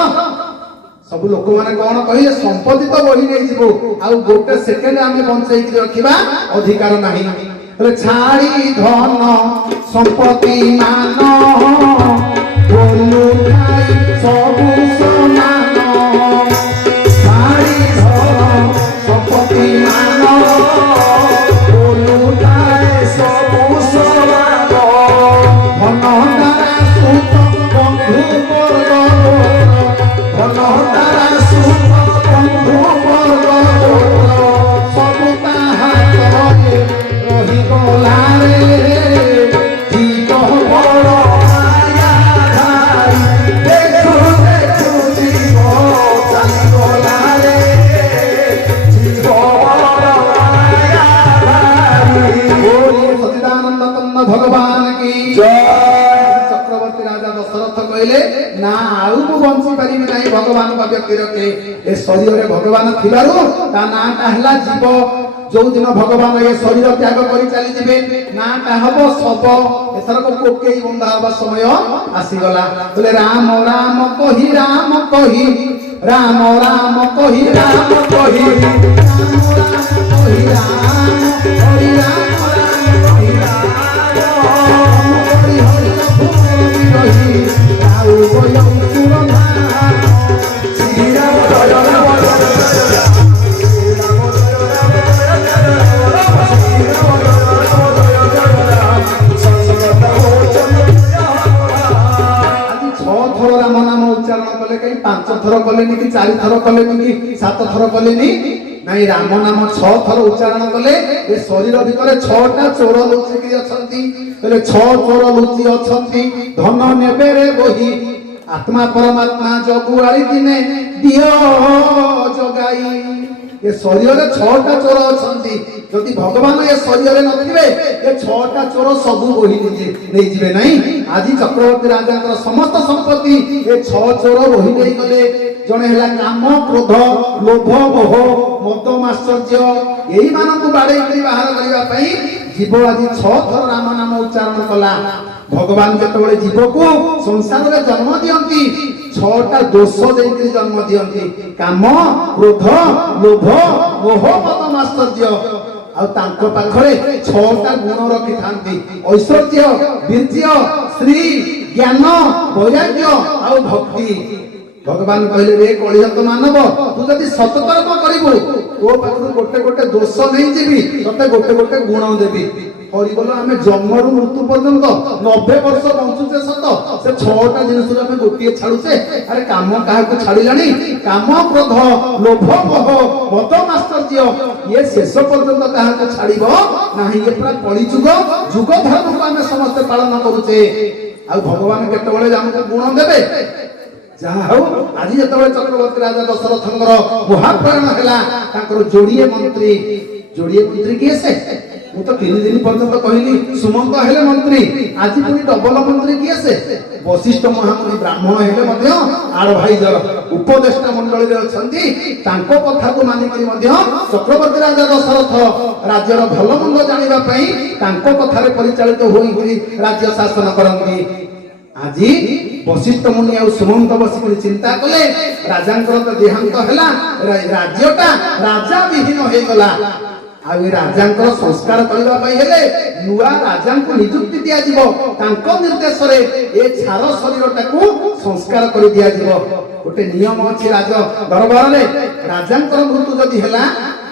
सब लोक माने कोन कहिले, संपत्ति तो बोही नहीं जीवो, आउ गोटे सेकेंड आमे बंचाई कि रखिबा अधिकार नाही। छाड़ी धन संपत्ति मान, बोलू खाई सबु समान, छाड़ी धन संपत्ति मान, बोलू खाई सबु समान, धन द्वारा सुख बंधु वर्ग, धन द्वारा सुख बंधु वर्ग, सबु ताहा करे रही गलारे, जीव बड़ माया धारी, देखु देखु जीव चाली गलारे, जीव बड़ माया धारी। बोलिए सच्चिदानंद तन्न भगवान की जय। चक्रवर्ती राजा दशरथ कहले ना, आउ मु बंची पारिबि नाही, भगवान का व्यक्ति रखे ए शरीर रे भगवान थिबारु ता नाटा हला जीव। जो दिन भगवान ये शरीर त्याग करी चली जिबे, नाटा हबो सब। एथर को कोकेई बंधा हबा समय आसीगला। बोले राम राम कहि, राम कहि, राम राम कहि, राम कहि, राम राम कहि, राम हरि राम राम कहि, राम हरि हरि भूमि रही, आउ गयो सुरधा, श्री राम जय राम जय राम। राम नाम उच्चारण कले कहीं 5 थर कले कि 4 थर कले कि 7 थर कले नहीं, राम नाम 6 थर उच्चारण कले। ए शरीर भितर 6टा चोर लुचिकी अछंती, कहले 6 चोर लुचि अछंती, धन नेबे रे बोही, आत्मा परमात्मा जगुआली दिने दियो जगाई। ଏ ଶରୀରରେ 6ଟା ଚୋର ଅଛନ୍ତି। ଯଦି ଭଗବାନ ଏ ଶରୀରରେ ନଥିବେ ଏ 6ଟା ଚୋର ସବୁ ବୋହି ନେଇଯିବେ ନାହିଁ। ଆଜି ଚକ୍ରବର୍ତ୍ତୀ ରାଜାଙ୍କର ସମସ୍ତ ସମ୍ପତ୍ତି ଏ 6 ଚୋର ବୋହି ନେଇଗଲେ। ଜଣେ ହେଲା କାମ, କ୍ରୋଧ, ଲୋଭ, ମୋହ, ମଦ, ମାଶ୍ଚର୍ଯ୍ୟ। ଏଇମାନଙ୍କୁ ବାଡେଇକରି ବାହାର କରିବା ପାଇଁ ଜୀବ ଆଜି 6 ଥର ରାମ ନାମ ଉଚ୍ଚାରଣ କଲା। ଭଗବାନ ଯେତେବେଳେ ଜୀବକୁ ସଂସାରରେ ଜନ୍ମ ଦିଅନ୍ତି 6ଟା ଦୋଷ ଦେଇକରି ଜନ୍ମ ଦିଅନ୍ତି। କାମ, କ୍ରୋଧ, ଲୋଭ, ମୋହ, ମଦ, ମାଶ୍ଚର୍ଯ୍ୟ। ଆଉ ତାଙ୍କ ପାଖରେ 6ଟା ଗୁଣ ରଖିଥାନ୍ତି। ଐଶ୍ୱର୍ଯ୍ୟ, ବୀର୍ଯ୍ୟ, ଶ୍ରୀ, ଜ୍ଞାନ, ବୈରାଗ୍ୟ ଆଉ ଭକ୍ତି। ଭଗବାନ କହିଲେ ରେ କଳିଯୁଗ ମାନବ, ତୁ ଯଦି ସତକର୍ମ କରିବୁ ତୋ ପାଖରୁ ଗୋଟେ ଗୋଟେ ଦୋଷ ନେଇଯିବି, ତତେ ଗୋଟେ ଗୋଟେ ଗୁଣ ଦେବି। ହରିବୋଲ ଆମେ ଜନ୍ମରୁ ମୃତ୍ୟୁ ପର୍ଯ୍ୟନ୍ତ 90 ବର୍ଷ ବଞ୍ଚୁଛେ ସତ, ସେ 6ଟା ଜିନିଷରୁ ଆମେ ଗୋଟିଏ ଛାଡୁଛେ। ଆରେ କାମ କାହାକୁ ଛାଡ଼ିଲାଣି? କାମ, କ୍ରୋଧ, ଲୋଭ, ମୋହ, ମଦ, ମାଶ୍ଚର୍ଯ୍ୟ ଇଏ ଶେଷ ପର୍ଯ୍ୟନ୍ତ କାହାକୁ ଛାଡ଼ିବ ନାହିଁ। ଇଏ ପୁରା କଳିଯୁଗ, ଯୁଗ ଧର୍ମକୁ ଆମେ ସମସ୍ତେ ପାଳନ କରୁଛେ। ଆଉ ଭଗବାନ କେତେବେଳେ ଆମକୁ ଗୁଣ ଦେବେ? ଯାହା ହଉ ଆଜି ଯେତେବେଳେ ଚକ୍ରବର୍ତ୍ତୀ ରାଜା ଦଶରଥଙ୍କର ମହାପ୍ରୟାଣ ହେଲା, ତାଙ୍କର ଯୋଡ଼ିଏ ମନ୍ତ୍ରୀ କିଏ ସେ? ମୁଁ ତ 3 ଦିନ ପର୍ଯ୍ୟନ୍ତ କହିଲି ସୁମନ୍ତ ହେଲେ ମନ୍ତ୍ରୀ, ଆଜି ପୁଣି ଡବଲ ମନ୍ତ୍ରୀ କିଏ ସେ? ବଶିଷ୍ଠ ମହାମୁନି ବ୍ରାହ୍ମଣ ହେଲେ ମଧ୍ୟ ଆଡଭାଇଜର ଉପଦେଷ୍ଟା ମଣ୍ଡଳୀରେ ଅଛନ୍ତି। ତାଙ୍କ କଥାକୁ ମାନିକରି ମଧ୍ୟ ଚକ୍ରବର୍ତ୍ତୀ ରାଜା ଦଶରଥ ରାଜ୍ୟର ଭଲ ମନ୍ଦ ଜାଣିବା ପାଇଁ ତାଙ୍କ କଥାରେ ପରିଚାଳିତ ହୋଇକରି ରାଜ୍ୟ ଶାସନ କରନ୍ତି। ଆଜି ବଶିଷ୍ଠ ମୁନି ଆଉ ସୁମନ୍ତ ବସିକରି ଚିନ୍ତା କଲେ, ରାଜାଙ୍କର ତ ଦେହାନ୍ତ ହେଲା, ରାଜ୍ୟଟା ରାଜା ବିହୀନ ହେଇଗଲା। ଆଉ ଏ ରାଜାଙ୍କର ସଂସ୍କାର କରିବା ପାଇଁ ହେଲେ ନୂଆ ରାଜାଙ୍କୁ ନିଯୁକ୍ତି ଦିଆଯିବ। ତାଙ୍କ ନିର୍ଦ୍ଦେଶରେ ଏ ଛାର ଶରୀରଟାକୁ ସଂସ୍କାର କରି ଦିଆଯିବ। ଗୋଟେ ନିୟମ ଅଛି ରାଜ ଦରବାରରେ, ରାଜାଙ୍କର ମୃତ୍ୟୁ ଯଦି ହେଲା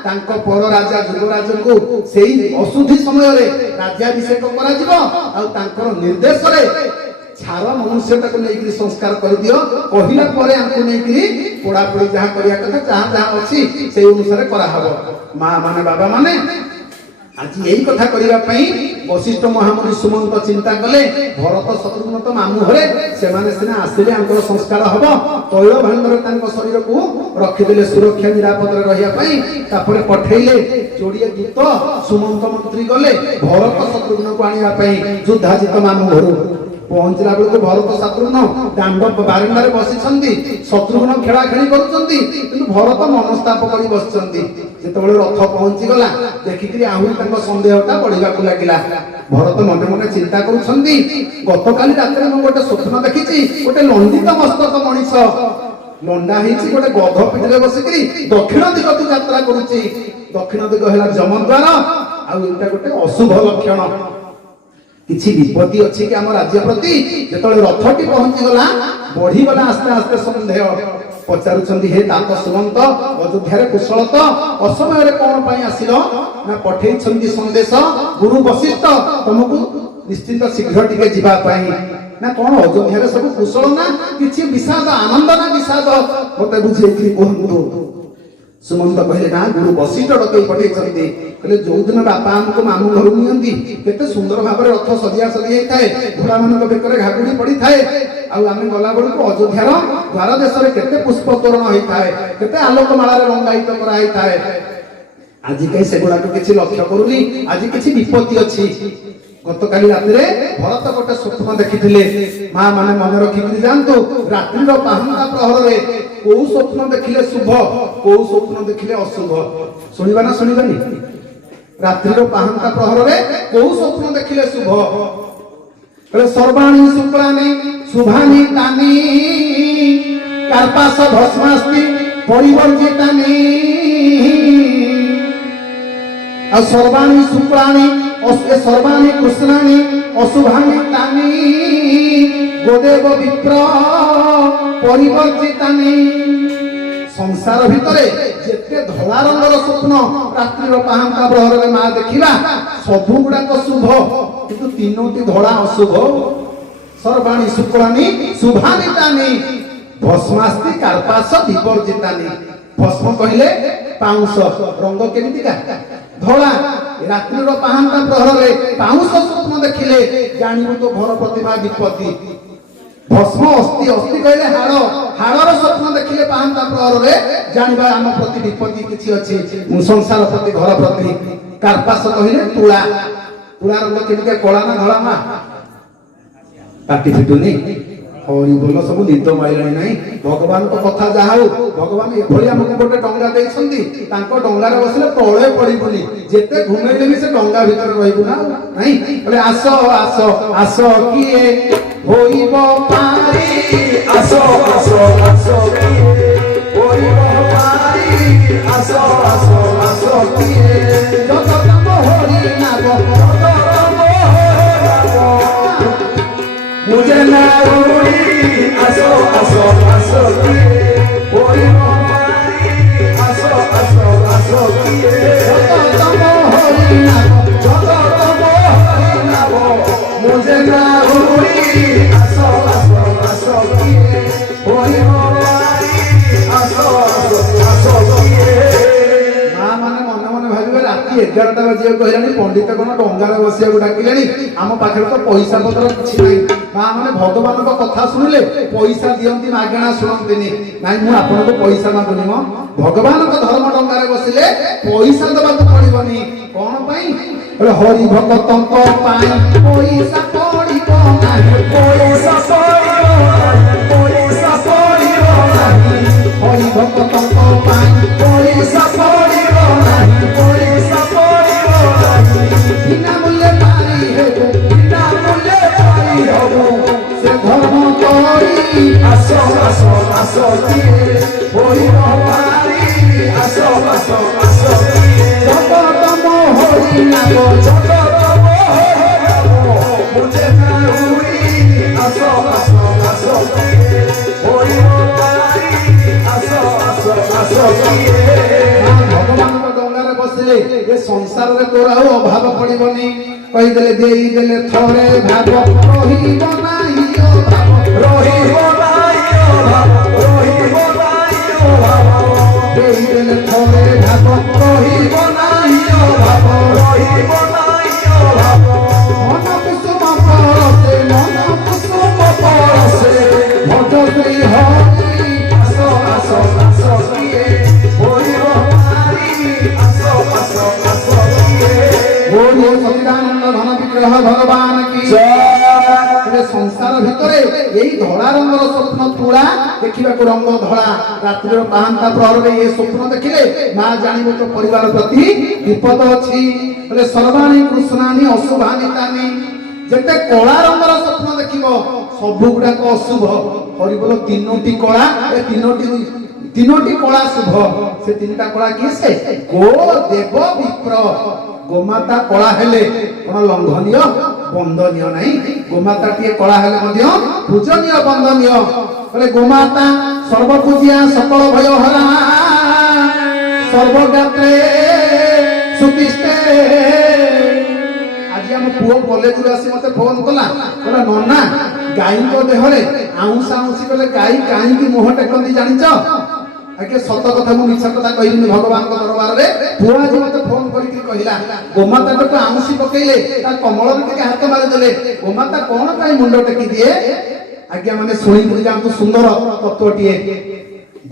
ତାଙ୍କ ପର ରାଜା ଯୁବରାଜଙ୍କୁ ସେଇ ଅଶୁଦ୍ଧି ସମୟରେ ରାଜ୍ୟାଭିଷେକ କରାଯିବ। ଆଉ ତାଙ୍କର ନିର୍ଦ୍ଦେଶରେ ଛାର ମନୁଷ୍ୟଟାକୁ ନେଇକରି ସଂସ୍କାର କରିଦିଅ, କହିଲା ପରେ ଆଙ୍କୁ ନେଇକରି ପୋଡାପୋଡି ଯାହା କରିବା କଥା ଯାହା ଅଛି ସେଇ ଅନୁସାରେ କରାହବ। ମା ମାନେ, ବାବା ମାନେ ଆଜି ଏଇ କଥା କରିବା ପାଇଁ ବଶିଷ୍ଠ ମହାମୁନି ସୁମନ୍ତ ଚିନ୍ତା କଲେ। ଭରତ ଶତ୍ରୁଘ୍ନ ତ ମାମୁଁ ଘରେ, ସେମାନେ ସିନା ଆସିଲେ ଆଙ୍କର ସଂସ୍କାର ହବ। ତୈଳ ଭାଣ୍ଡରେ ତାଙ୍କ ଶରୀରକୁ ରଖିଦେଲେ ସୁରକ୍ଷା ନିରାପଦରେ ରହିବା ପାଇଁ। ତାପରେ ପଠେଇଲେ ଯୋଡ଼ିଏ ଦୂତ। ସୁମନ୍ତ ମନ୍ତ୍ରୀ ଗଲେ ଭରତ ଶତ୍ରୁଘ୍ନକୁ ଆଣିବା ପାଇଁ ଯୁଦ୍ଧାଜିତ ମାମୁଁ ଘରୁ। ପହଞ୍ଚିଲା ବେଳକୁ ଭରତ ଶତ୍ରୁଘ୍ନ ଦାଣ୍ଡ ବାରଣ୍ଡାରେ ବସିଛନ୍ତି। ଶତ୍ରୁଘ୍ନ ଖେଳା ଖେଳି କରୁଛନ୍ତି, କିନ୍ତୁ ଭରତ ମନସ୍ତାପ କରି ବସିଛନ୍ତି। ଯେତେବେଳେ ରଥ ପହଞ୍ଚିଗଲା ଦେଖିକିରି ଆହୁରି ତାଙ୍କ ସନ୍ଦେହଟା ବଢିବାକୁ ଲାଗିଲା। ଭରତ ମନେ ମନେ ଚିନ୍ତା କରୁଛନ୍ତି, ଗତକାଲି ରାତିରେ ମୁଁ ଗୋଟେ ସ୍ୱପ୍ନ ଦେଖିଛି, ଗୋଟେ ଲଣ୍ଡିତ ମସ୍ତକ ମଣିଷ ଲଣ୍ଡା ହେଇଛି ଗୋଟେ ଗଧ ପିଠିରେ ବସିକିରି ଦକ୍ଷିଣ ଦିଗକୁ ଯାତ୍ରା କରୁଛି। ଦକ୍ଷିଣ ଦିଗ ହେଲା ଯମଦ୍ୱାର। ଆଉ ଏଇଟା ଗୋଟେ ଅଶୁଭ ଲକ୍ଷଣ। କିଛି ବିପତ୍ତି ଅଛି କି ଆମ ରାଜ୍ୟ ପ୍ରତି? ଯେତେବେଳେ ରଥଟି ପହଞ୍ଚିଗଲା ବଢିଗଲା ଆସ୍ତେ ଆସ୍ତେ ସନ୍ଦେହ। ପଚାରୁଛନ୍ତି, ହେ ତାଙ୍କ ସୁମନ୍ତ, ଅଯୋଧ୍ୟାରେ କୁଶଳ ତ? ଅସମୟରେ କଣ ପାଇଁ ଆସିଲ? ନା ପଠେଇଛନ୍ତି ସନ୍ଦେଶ ଗୁରୁ ବଶିଷ୍ଠ ତମକୁ ନିଶ୍ଚିତ ଶୀଘ୍ର ଟିକେ ଯିବା ପାଇଁ। ନା କଣ ଅଯୋଧ୍ୟାରେ ସବୁ କୁଶଳ ନା କିଛି ବିଷାଦ, ଆନନ୍ଦ ନା ବିଷାଦ? ମତେ ବୁଝେଇକି କୁହନ୍ତୁ। ସୁମନ୍ତ କହିଲେ, ନା ଗୁରୁ ବଶିଷ୍ଠ ଡକେଇ ପଠେଇଛନ୍ତି। କହିଲେ, ଯୋଉଦିନ ବାପା ଆମକୁ ମାମୁଁ ଘରୁ ନିଅନ୍ତି କେତେ ସୁନ୍ଦର ଭାବରେ ରଥ ସଜିଆ ସଜି ହେଇଥାଏ, ଘୋଡାମାନଙ୍କ ବେକରେ ଘାଗୁଡି ପଡିଥାଏ। ଆଉ ଆମେ ଗଲା ବେଳକୁ ଅଯୋଧ୍ୟାର ଦ୍ୱାର ଦେଶରେ କେତେ ପୁଷ୍ପ ତୋରଣ ହେଇଥାଏ, କେତେ ଆଲୋକମାଳାରେ ରଙ୍ଗାୟିତ କରାହେଇଥାଏ। ଆଜି କାହିଁ ସେଗୁଡାକ କିଛି ଲକ୍ଷ୍ୟ କରୁନି। ଆଜି କିଛି ବିପତ୍ତି ଅଛି। ଗତକାଲି ରାତିରେ ଭରତ ଗୋଟେ ସ୍ୱପ୍ନ ଦେଖିଥିଲେ। ମା ମାନେ ମନେ ରଖିକିରି ଯାଆନ୍ତୁ, ରାତ୍ରିର ପାହାନ୍ତା ପ୍ରହରରେ କୋଉ ସ୍ୱପ୍ନ ଦେଖିଲେ ଶୁଭ, କୋଉ ସ୍ୱପ୍ନ ଦେଖିଲେ ଅଶୁଭ ଶୁଣିବା ନା ଶୁଣିବାନି? ରାତ୍ରିର ପାହାନ୍ତା ପ୍ରହରରେ କୋଉ ସ୍ୱପ୍ନ ଦେଖିଲେ ଶୁଭ? ସର୍ବାଣୀ ଶୁକ୍ଳାନି ଶୁଭାନି ତାନି କାର୍ପାସ ଭସ୍ମାସ୍ତି ପରିବର୍ଜିତାନି। ଆଉ ସର୍ବାଣୀ ଶୁକ୍ଳାନି ସର୍ବାଣୀ କୃଷ୍ଣାନି ଅଶୁଭାନି ତାନି ଗୋଦେବ ବିପ୍ର ପରିବର୍ଜିତାନି। ସଂସାର ଭିତରେ ଯେତେ ଧଳା ରଙ୍ଗର ସ୍ୱପ୍ନ ରାତ୍ରିର ପାହାନ୍ତା ପ୍ରହରରେ ମା ଦେଖିବା ସବୁ ଗୁଡାକ ଶୁଭ, କିନ୍ତୁ 3ଟି ଧଳା ଅଶୁଭ। ସର୍ବାଣୀ ଶୁକ୍ଳାନି ଶୁଭାନି ତାନି ଭସ୍ମାସ୍ତି କାର୍ପାସ ବିବର୍ଜିତାନି। ଭସ୍ମ କହିଲେ ପାଉଁଶ, ରଙ୍ଗ କେମିତିକା? ଧଳା। ରାତ୍ରିର ପାହାନ୍ତା ପ୍ରହରରେ ପାଉଁଶ ସ୍ୱପ୍ନ ଦେଖିଲେ ଜାଣିବୁ ତ ଘର ପ୍ରତିମା ବିପତ୍ତି। भस्म अस्थि अस्थि कहले हाड़ हाड़र स्वप्न देखिले पांता प्रहर जानिबा आम प्रति विपत्ति किछि अछि संसार प्रति घर प्रति कार्पास कहले तुला तुला रंग केमिका कला ना धला मा पाटी फिटुनी हरि बोल सब निद माइलानी नाही भगवान को कथा जा हो भगवान एभली हमको गोटे डंगा देइछंती तांको डंगा रे बसिले तळे पडिबुनी जेते घुमेले भी से डंगा भीतर रहिबु ना नाही बोले आसो आसो आसो किए होइबो पारी आसो आसो आसो किए होइबो पारी आसो आसो आसो किए जत तम हरि नाम मुझे ना उड़ी आसो आसो आसो किए होइबो पारी आसो आसो आसो किए जत तम हरि नाम जत तम हरि नाम मुझे ना उड़ी आसो आसो आसो किए होइबो पारी आसो आसो आसो किए मां माने मने मने भाबिबे राती 11टा बजे कहलानी पंडित कोन डंगारे बसिया डाकिलेनी आम पाखरे तो पैसा पत्र किछि नाही मां माने भगवान को कथा सुनिले पैसा दियंती मागणा सुनंतिनी नाही मु आपन को पैसा मागुनी म भगवान को धर्म डंगारे बसिले पैसा दबा तो पड़िबनी कोन पई हरि भक्तन को पाई पैसा पड़िबो नाही पैसा पड़िबो नाही हरि भक्तन को पाई पैसा पड़िबो नाही पैसा पड़िबो नाही बिना मूल्य पारी हे बिना मूल्य पारी हो से धर्म करी आसो आसो आसो किए होइबो पारी आसो आसो आसो किए जत तम हरि नाम जत तम हरि नाम मुझे ना हुई आसो आसो आसो किए होइबो पारी आसो आसो आसो किए भगवान को डंगारे बसिले ए संसार रे तोरा अभाव पड़िबनी कहि देले थोरे भाग रहिबो नाही ओ भाव रहिबो नाही ओ भाव रहिबो नाही ओ भाव देले थोरे भाग रहिबो नाही ओ भाव रहिबो नाही ओ भाव मन कुसुम परसे भट श्री हरि आसो आसो आसो किए होइबो पारी आसो आसो आसो किए बोलो सच्चिदानंद धन विग्रह भगवान की जय संसार भितरे एई धड़ा रंगर स्वप्न तुला देखिबा को रंग धड़ा रात्रि पांता प्रहर रे ए स्वप्न देखिले मां जानिबो तो परिवार प्रति विपद अछि रे सर्वाणि कृष्णानि अशुभानि तानि जेते कला रंगर स्वप्न देखिबो सब गुडा को अशुभ हरि बोलो तीनोटी कला ए तीनोटी कला शुभ से तीनटा कला की से गो देव विप्र गोमाता कला हेले कोन लंघनीय बंदनीय नाही गोमाता टिए कला हेले मध्य पूजनीय बंदनीय बोले गोमाता सर्वपूज्या सकल भय हरा सर्वगात्रे सुतिष्ठे आज हम पुओ कॉलेज रे आसी मते फोन कला बोला नन्ना गाई को देहरे आउसा आउसी बोले गाई काई की मोह टेकंदी जानिच आके सत कथा मु मिछ कथा कहिनी भगवान को दरबार रे पुआ जे मते फोन करि के कहिला गोमाता को आउसी पकेइले ता कमल रे के हाथ मारि देले गोमाता कोन पाई मुंडो टेकी दिए आज्ञा माने सुनि जांतु सुंदर तत्वटिए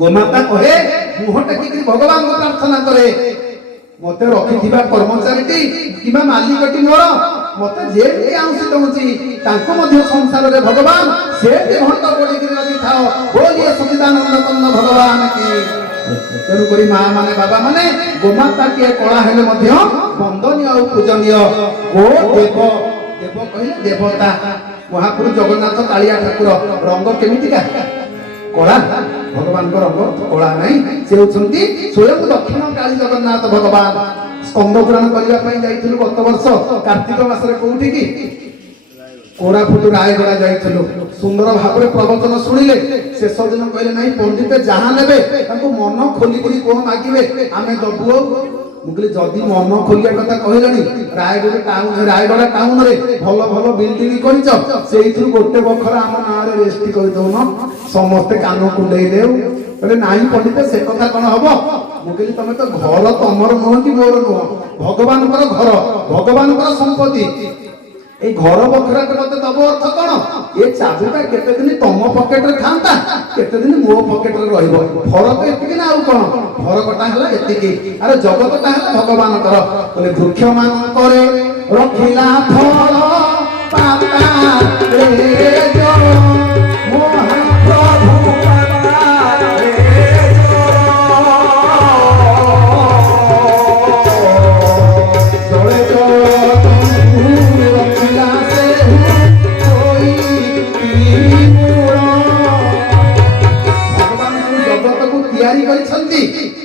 गोमाता कहे मुह टेकी भगवान को प्रार्थना करे मते रखिथिबा कर्मचारीटी किबा मालिकटी मोर मते जे आउसी दउची तांको मध्ये संसार रे भगवान से घंटा पड़ी कि रखि थाओ बोलिए सच्चिदानंद तन्न भगवान की तेनु करी मां माने बाबा माने गोमाता के कला हेले मध्ये वंदनीय और पूजनीय गो देव देव कहिले देवता महापुरु जगन्नाथ कालिया ठाकुर रंग केमितिका कला भगवान को रंग कला नहीं से होचंती स्वयं दक्षिण काली जगन्नाथ भगवान स्कंद पुराण करिया पई जाइथिलु गत वर्ष कार्तिक मास रे कोउठी की कोरापुट रायगड़ा जाइथिलु सुंदर भाबरे प्रवचन सुनिले शेष दिन कहले नहीं पंडित जहां नेबे ताको मन खोली करी कोन मागिबे आमे दबुओ मुगले जदी मन खोलिया कथा कहलेनी रायगड़ा टाउन रे भलो भलो बिल्डिंग करिच सेइथु गोटे बखरा हम ना रे रेस्ट करि दउन समस्त कानो कुंडई देउ बोले नाही पंडित से कथा कोन हबो मुगले तमे तो घर तमर नुह कि मोर नुह भगवान कर घर भगवान कर संपत्ति এই ঘর ବଖରାଟେ ମତେ ଦବ ଅର୍ଥ କଣ? ଏ ଚାବିଟା କେତେ ଦିନ ତମ ପକେଟରେ ଥାନ୍ତା, କେତେ ଦିନ ମୋ ପକେଟରେ ରହିବ। ଫରକ ଏତିକି ନା ଆଉ କଣ? ଫରକଟା ହେଲା ଏତିକି। ଆରେ ଜଗତଟା ହେଲା ଭଗବାନଙ୍କର। କହିଲେ ବୃକ୍ଷ ମାନଙ୍କରେ ରଖିଲା ଫଳ ପାତାରେ ଜଳ, ମହାପ୍ରଭୁ ପାତାରେ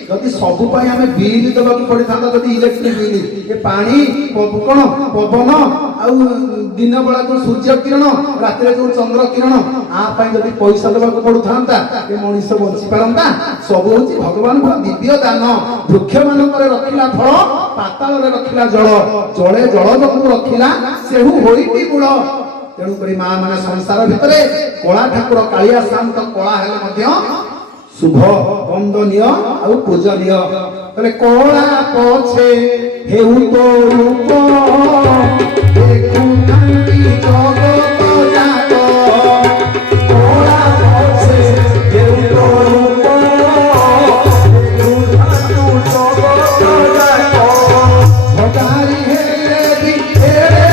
ଯଦି ସବୁ ପାଇଁ ଆମେ ବିଲ୍ ଦେବାକୁ ପଡିଥାନ୍ତା, ଯଦି ଇଲେକ୍ଟ୍ରିକ ବିଲ୍, ଏ ପାଣି କଣ ପବନ ଆଉ ଦିନ ବେଳା ଯୋଉ ସୂର୍ଯ୍ୟ କିରଣ, ରାତିରେ ଯୋଉ ଚନ୍ଦ୍ର କିରଣ, ଆ ପାଇଁ ଯଦି ପଇସା ଦେବାକୁ ପଡୁଥାନ୍ତା ଏ ମଣିଷ ବଞ୍ଚି ପାରନ୍ତା? ସବୁ ହଉଛି ଭଗବାନଙ୍କର ଦିବ୍ୟ ଦାନ। ବୃକ୍ଷ ମାନଙ୍କରେ ରଖିଲା ଫଳ, ପାତାଳରେ ରଖିଲା ଜଳ, ଜଳେ ଜଳ ଯୋଗୁ ରଖିଲା ସେହୁ ହୋଇଟି ମୂଳ। ତେଣୁକରି ମା ମାନେ ସଂସାର ଭିତରେ କଳା ଠାକୁର କାଳିଆ ଶାନ୍ତ କଳା ହେଲେ ମଧ୍ୟ शुभ वंदनीय आउ पूजनीय। कहले कोला पछे हेउ तो रूप देखु कांती जगत जात, कोला पछे हेउ तो रूप देखु कांती जगत जात, भगारी हेले भी हेरे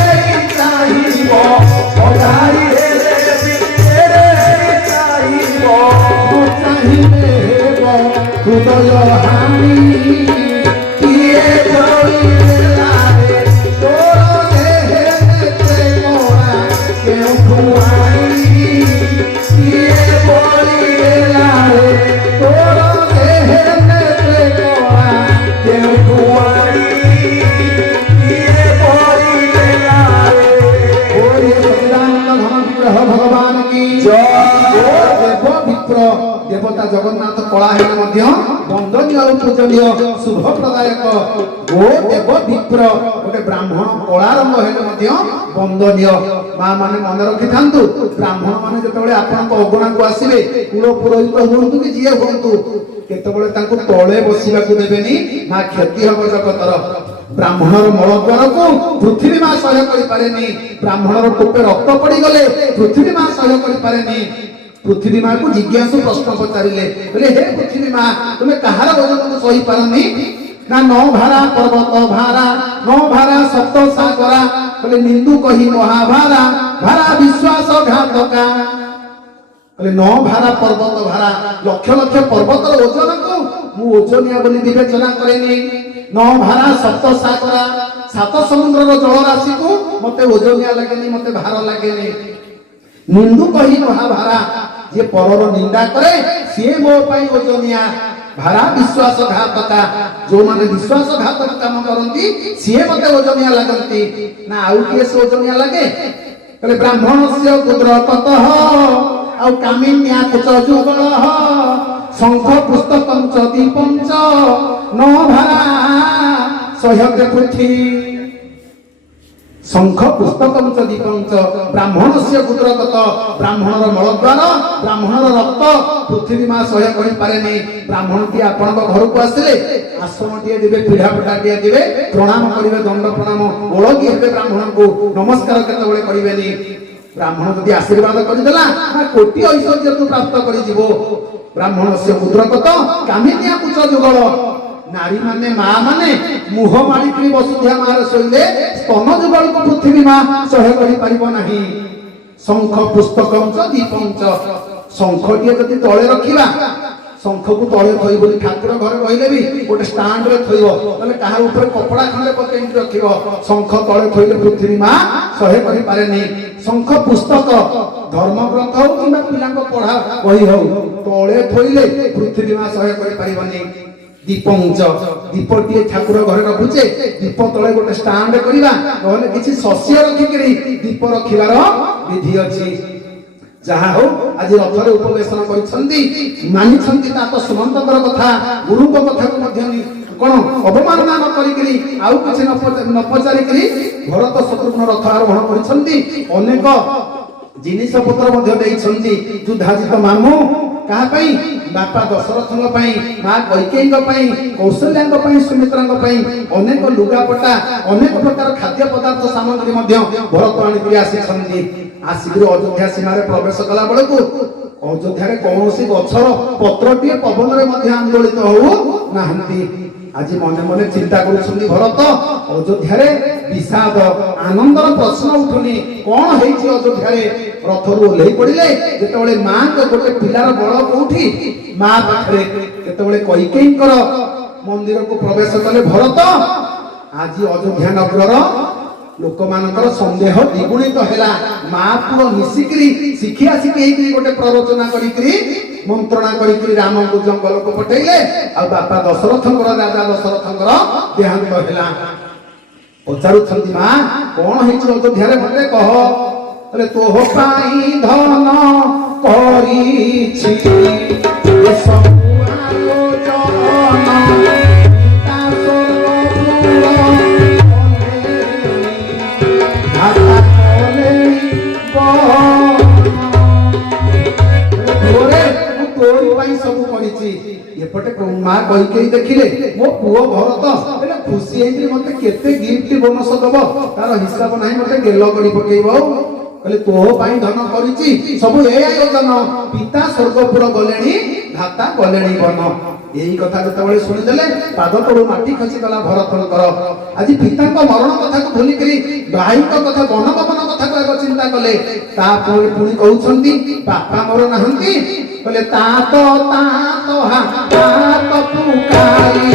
चाहिबो, भगारी हेले भी हेरे चाहिबो, हृदय हानि किए जोड़िलारे तोर देहे मोरा केउ खुआई, किए बोलिलारे तोर देहे मोरा केउ खुआई, किए बोलिलारे। ओरे सच्चिदानंद घन विग्रह भगवान की जय। देव विप्र देवता जगन्नाथ कला हेले मध्य वंदनीय और पूजनीय शुभ प्रदायक। गो देव विप्र गोटे ब्राह्मण कला रंग हेले मध्य वंदनीय। मां माने मन रखि थांतु, ब्राह्मण माने जेतेबेले आपनक अगणा को आसीबे, कुल पुरोहित हुंतु कि जिए हुंतु, केतेबेले तांको तळे बसिबाकू देबेनी, ना क्षति हबो जगतर। ब्राह्मणर मलद्वार को पृथ्वी मां सहय करि पारेनी, ब्राह्मणर टोपे रक्त पड़ी गले पृथ्वी मां सहय करि पारेनी। पृथ्वी मां को जिज्ञासु प्रश्न पचारिले, बोले हे पृथ्वी मां तुमे कहार वजन को सही पारनी? ना नौ भारा पर्वत भारा, नौ भारा सप्त सागरा, बोले निंदु कही महाभारा, भारा विश्वास घातका। बोले नौ भारा पर्वत भारा, लक्ष लक्ष पर्वत ओजन को मु ओजनिया बोली विवेचना करेनी। नौ भारा सप्त सागरा, सात समुद्र जल राशि को मते ओजनिया लगेनी, मते भार लगेनी। निंदु कही महाभारा, जे परर निंदा करे सी मो पाई ओजनिया। भारा विश्वास घातका, जो माने विश्वासघातक काम करती सी मते ओजनिया लगती ना आउ किए से ओजनिया लगे। कहले ब्राह्मणस्य कुद्रततः आउ कामिन्या कुच जुगलः, शंख पुस्तकं च दीपं च न भारा सह्यते पृथ्वी। शंख पुस्तकं च दीपं च ब्राह्मणस्य कुद्रतत, ब्राह्मणर मलद्वार ब्राह्मणर रक्त पृथ्वी मां सह्य करि पारेनी। ब्राह्मण टी आपनक घर को आसिले आसन टी देबे, पीढ़ा पटा टी देबे, प्रणाम करिवे, दंड प्रणाम ओळगी हेबे, ब्राह्मण को नमस्कार केतेबेले करिवेनी। ब्राह्मण जदि आशीर्वाद करिदेला ना कोटि ऐश्वर्य तू प्राप्त करि जीवो। ब्राह्मणस्य कुद्रतत कामिन्या कुच जुगल, नारी माने मां माने मुह मालिकी वसुधा मार सोइले स्तन जुगल को पृथ्वी मां सह्य करि परिबो नाही। शंख पुस्तकं च दीपं च, शंख टिए जदि तळे रखिबा, शंख को तळे थई बोली ठाकुर घर रहिले भी गोटे स्टैंड रे थइबो, तले काहा ऊपर कपड़ा खंडे पकेइ रखिबो, शंख तळे थइले पृथ्वी मां सह्य करि पारेनी। शंख पुस्तक धर्म ग्रंथ हो किबा पिलांक पढ़ा बही हो तळे थइले पृथ्वी मां सह्य करि परिबनी। दीपं च, दीपटी ठाकुर घर रखुचे, दीप तले गोटे स्टैंड करिबा, नहले किछि शस्य रखिकरी दीप रखिबार विधि अछि। जहा हो आज रथरे उपवेशन करिसंती, मानिसंती ता तो सुमंतर कथा, गुरु को कथा को मध्य कोन अवमानना न करिकरी आउ किछि न पचारिकरी भरत शत्रुघ्न रथ आरोहण करिसंती। अनेक जिनिस पत्र मध्य देइसंती। युद्धाजित मामू कहा पई बापा दशरथଙ୍କ ପାଇଁ ମା କୈକେୟୀଙ୍କ ପାଇଁ କୌଶଲ୍ୟାଙ୍କ ପାଇଁ ସୁମିତ୍ରାଙ୍କ ପାଇଁ ଅନେକ ଲୁଗାପଟା ଅନେକ ପ୍ରକାର ଖାଦ୍ୟ ପଦାର୍ଥ ସାମଗ୍ରୀ ମଧ୍ୟ ଭରତ ଆଣିକରି ଆସିଛନ୍ତି। ଆସିକରି ଅଯୋଧ୍ୟା ସୀମାରେ ପ୍ରବେଶ କଲା ବେଳକୁ ଅଯୋଧ୍ୟାରେ କୌଣସି ଗଛର ପତ୍ରଟିଏ ପବନରେ ମଧ୍ୟ ଆନ୍ଦୋଳିତ ହଉ ନାହାନ୍ତି। ଆଜି ମନେ ମନେ ଚିନ୍ତା କରୁଛନ୍ତି ଭରତ, ଅଯୋଧ୍ୟାରେ ବିଷାଦ ଆନନ୍ଦର ପ୍ରଶ୍ନ ଉଠୁନି। କଣ ହେଇଛି ଅଯୋଧ୍ୟାରେ? ରଥରୁ ଓହ୍ଲେଇ ପଡିଲେ ଯେତେବେଳେ ମାଙ୍କ ଗୋଟେ ପିଲାର ବଳ କୋଉଠି? ମା ପାଖରେ। ଯେତେବେଳେ କୈକେୟୀଙ୍କର ମନ୍ଦିରକୁ ପ୍ରବେଶ କଲେ ଭରତ, ଆଜି ଅଯୋଧ୍ୟା ନଗରର ଲୋକମାନଙ୍କର ସନ୍ଦେହ ଦ୍ୱିଗୁଣିତ ହେଲା। ମା ପୁଅ ମିଶିକିରି ଶିଖିଆ ଶିଖେଇକିରି ଗୋଟେ ପ୍ରରୋଚନା କରିକିରି ମନ୍ତ୍ରଣା କରିକିରି ରାମଙ୍କୁ ଜଙ୍ଗଲକୁ ପଠେଇଲେ। ଆଉ ବାପା ଦଶରଥଙ୍କର ରାଜା ଦଶରଥଙ୍କର ଦେହାନ୍ତ ହେଲା। ପଚାରୁଛନ୍ତି ମା କଣ ହେଇଛି ଅଯୋଧ୍ୟାରେ ମତେ କହ। ବୋଲେ ତୋ ପାଇଁ ଧନ କରିଛି ସବୁ ଆଲୋଚନା ସବୁ କରିଛି। ଏପଟେ ମା କୈକେୟୀ ଦେଖିଲେ ମୋ ପୁଅ ଭରତ ହେଲେ ଖୁସି ହେଇକି ମତେ କେତେ ଗିଫ୍ଟ ବୋନସ ଦବ ତାର ହିସାବ ନାହିଁ, ମତେ ଗେଲ କରି ପକେଇବ। କହିଲେ ତୋ ପାଇଁ ଧନ କରିଛି ସବୁ ଏ ଆୟୋଜନ, ପିତା ସ୍ୱର୍ଗପୁର ଗଲେଣି ଭ୍ରାତା ଗଲେଣି ବନ। ଏଇ କଥା ଯେତେବେଳେ ଶୁଣିଦେଲେ ପାଦ ତଳୁ ମାଟି ଖସିଗଲା ଭରତଙ୍କର। ଆଜି ପିତାଙ୍କ ମରଣ କଥାକୁ ଭୁଲିକରି ଭାଇଙ୍କ କଥା ବନଗମନ କଥାକୁ ଆଗ ଚିନ୍ତା କଲେ। ତାପରେ ପୁଣି କହୁଛନ୍ତି ବାପା ମୋର ନାହାନ୍ତି। କହିଲେ ତା ତ ପୁକାରି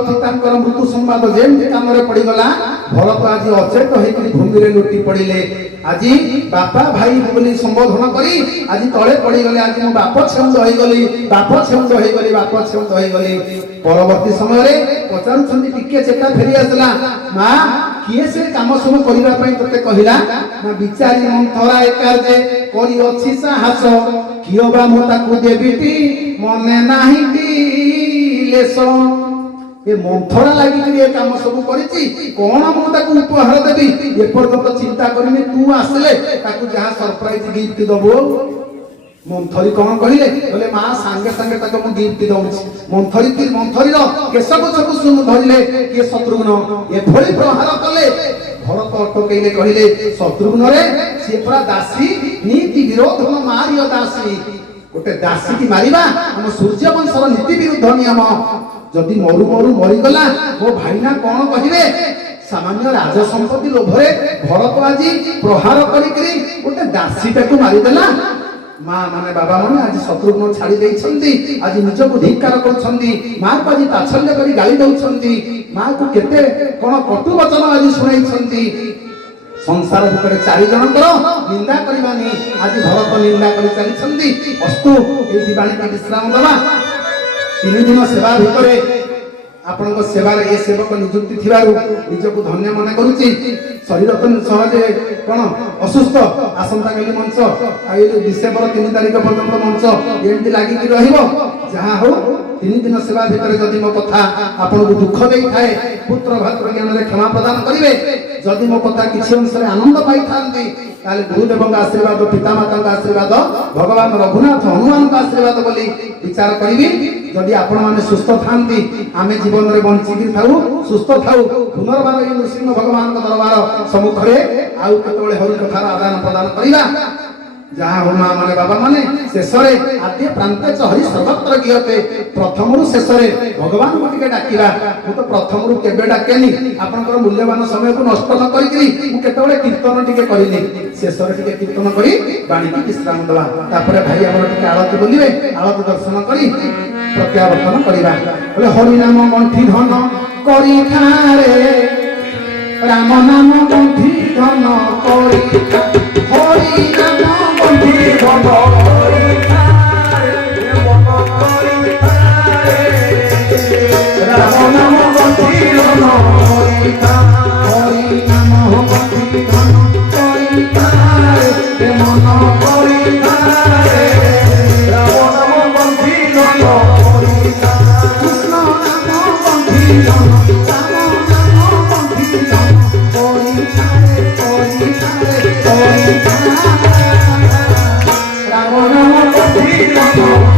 ପିତାଙ୍କର ମୃତ୍ୟୁ ସମ୍ବାଦ ଯେମିତି କାନରେ ପଡିଗଲା, ଭରତ ଆଜି ଅଚେତ ହେଇକି ଭୂମିରେ ଲୁଟି ପଡିଲେ। ଆଜି ବାପା ଭାଇ ବୋଲି ସମ୍ବୋଧନ କରି ଆଜି ତଳେ ପଡିଗଲେ। ଆଜି ମୁଁ ବାପ ଛେଉଣ୍ଡ ହେଇଗଲି, ବାପ ଛେଉଣ୍ଡ ହେଇଗଲି, ବାପ ଛେଉଣ୍ଡ ହେଇଗଲି। ପରବର୍ତ୍ତୀ ସମୟରେ ପଚାରୁଛନ୍ତି ଟିକେ ଚେତା ଫେରି ଆସିଲା, ମା କିଏ ସେ କାମ ସବୁ କରିବା ପାଇଁ ତତେ କହିଲା? ନା ବିଚାରୀ ମନ୍ଥରା ଏକାର୍ଯେ କରି ଅଛି ସାହସ, କିଏ ବା ମୁଁ ତାକୁ ଦେବିଟି ମନେ ନାହିଁ ଲେଶ। ଏ ମନ୍ଥରା ଲାଗିକି ଏ କାମ ସବୁ କରିଛି, କଣ ମୁଁ ତାକୁ ଉପହାର ଦେବି ଏପର୍ଯ୍ୟନ୍ତ ଚିନ୍ତା କରିନି। ତୁ ଆସିଲେ ତାକୁ ଯାହା ସରପ୍ରାଇଜ ଗିଫ୍ଟ ଦବୁ। ମନ୍ଥରୀ କଣ କହିଲେ? କହିଲେ ମା ସାଙ୍ଗେ ସାଙ୍ଗେ ତାକୁ ମୁଁ ଗିଫ୍ଟ ଦଉଛି। ମନ୍ଥରୀର କେଶକୁ ଧରିଲେ କିଏ ଶତ୍ରୁଘ୍ନ। ଏଭଳି ପ୍ରହାର କଲେ ଭରତ ଅଟକେଇଲେ, କହିଲେ ଶତ୍ରୁଘ୍ନରେ ସିଏ ପୁରା ଦାସୀ, ନୀତି ବିରୋଧ ମାରିଅ ଦାସୀ। ଗୋଟେ ଦାସୀ କି ମାରିବା ଆମ ସୂର୍ଯ୍ୟ ବଂଶର ନୀତି ବିରୁଦ୍ଧ ନିୟମ। ଯଦି ମରୁ ମରୁ ମରିଗଲା ମୋ ଭାଇନା କଣ କହିବେ? ସାମାନ୍ୟ ରାଜ ସମ୍ପତ୍ତି ଲୋଭରେ ଭରତ ଆଜି ପ୍ରହାର କରିକିରି ଗୋଟେ ଦାସୀଟାକୁ ମାରିଦେଲା। ମା ମାନେ ବାବା ମାନେ ଆଜି ଶତ୍ରୁଘ୍ନ ଛାଡି ଦେଇଛନ୍ତି, ଆଜି ନିଜକୁ ଧିକ୍କାର କରୁଛନ୍ତି। ମାକୁ ଆଜି ତାଚ୍ଛଲ୍ୟ କରି ଗାଳି ଦଉଛନ୍ତି। ମାକୁ କେତେ କଣ କଟୁ ବଚନ ଆଜି ଶୁଣାଇଛନ୍ତି। ସଂସାର ଭିତରେ 4 ଜଣଙ୍କର ନିନ୍ଦା କରିବାନି, ଆଜି ଭରତ ନିନ୍ଦା କରି ଚାଲିଛନ୍ତି। ଅସ୍ତୁ ଏଇଠି ବାଳିକା ବିଶ୍ରାମ ଦେବା। 3 ଦିନ ସେବା ଭିତରେ ଆପଣଙ୍କ ସେବାରେ ଏ ସେବକ ନିଯୁକ୍ତି ଥିବାରୁ ନିଜକୁ ଧନ୍ୟ ମନେ କରୁଛି। ଶରୀର ତ ସହଜେ କଣ ଅସୁସ୍ଥ, ଆସନ୍ତାକାଲି ମଞ୍ଚ ଆଉ ଡିସେମ୍ବର 3 ତାରିଖ ପର୍ଯ୍ୟନ୍ତ ମଞ୍ଚ ଏମିତି ଲାଗିକି ରହିବ। ଯାହା ହଉ 3 ଦିନ ସେବା ଭିତରେ ଯଦି ମୋ କଥା ଆପଣଙ୍କୁ ଦୁଃଖ ଦେଇଥାଏ, ପୁତ୍ର ଭାତୃ ଜ୍ଞାନରେ କ୍ଷମା ପ୍ରଦାନ କରିବେ। ଯଦି ମୋ କଥା କିଛି ଅଂଶରେ ଆନନ୍ଦ ପାଇଥାନ୍ତି, ତାହେଲେ ଗୁରୁଦେବଙ୍କ ଆଶୀର୍ବାଦ, ପିତାମାତାଙ୍କ ଆଶୀର୍ବାଦ, ଭଗବାନ ରଘୁନାଥ ହନୁମାନଙ୍କ ଆଶୀର୍ବାଦ ବୋଲି ବିଚାର କରିବି। ଯଦି ଆପଣମାନେ ସୁସ୍ଥ ଥାନ୍ତି, ଆମେ ଜୀବନରେ ବଞ୍ଚିକି ଥାଉ, ସୁସ୍ଥ ଥାଉ, ପୁନର୍ବାର ଏହି ନୃସିଂହ ଭଗବାନଙ୍କ ଦରବାର ସମ୍ମୁଖରେ ଆଉ କେତେବେଳେ ହରି କଥାର ଆଦାନ ପ୍ରଦାନ କରିବା। ଯାହା ହଉ ମା ମାନେ ବାବା ମାନେ ଶେଷରେ ଆଦ୍ୟ ପ୍ରାନ୍ତେ ହରି ସର୍ବତ୍ର ଗିୟତେ, ପ୍ରଥମରୁ ଶେଷରେ ଭଗବାନଙ୍କୁ ଟିକେ ଡାକିବା। ମୁଁ ତ ପ୍ରଥମରୁ କେବେ ଡାକେନି, ଆପଣଙ୍କର ମୂଲ୍ୟବାନ ସମୟକୁ ନଷ୍ଟ ନ କରିକିରି ମୁଁ କେତେବେଳେ କୀର୍ତ୍ତନ ଟିକେ କରିଲି। ଶେଷରେ ଟିକେ କୀର୍ତ୍ତନ କରି ବାଣିକି ବିଶ୍ରାମ ଦେବା। ତାପରେ ଭାଇ ଆମର ଟିକେ ଆଳତି ବୋଲିବେ, ଆଳତି ଦର୍ଶନ କରି ପ୍ରତ୍ୟାବର୍ତ୍ତନ କରିବା। ବୋଲେ ହରି ନାମ ଗଣ୍ଠି ଧନ କରିଥାରେ, ରାମ ନାମ ଗଣ୍ଠି ଧନ କରିଥା, ହରି ନାମ ଗଣ୍ଠି ଧନ କରିଥାରେ, ମନ କରିଥା। କରିଥାଏ ମନ କରିଥାଏ ରାମ ନାମ ବନ୍ଧିନନ କରିଥାଏ କୃଷ୍ଣ ନାମ ବନ୍ଧିନନ ରାମ ନାମ ବନ୍ଧିନନ କରିଥାଏ ରାମ ନାମ ବନ୍ଧିନନ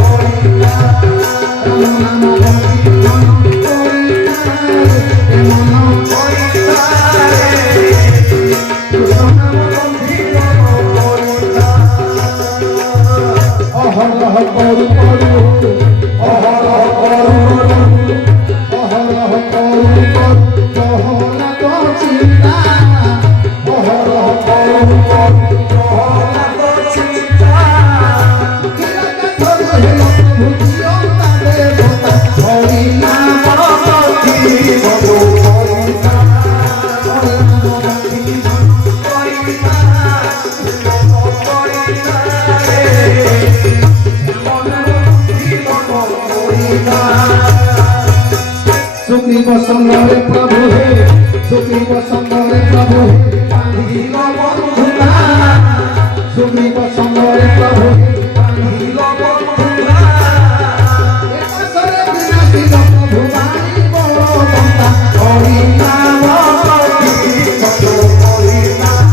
सुग्रीव संगरे प्रभु हे सुग्रीव संगरे प्रभु बांधिल बंधुता सुग्रीव संगरे प्रभु बांधिल बंधुता एकसरे विनाशी प्रभु बाणी बलवंता हरि नाम हरि नाम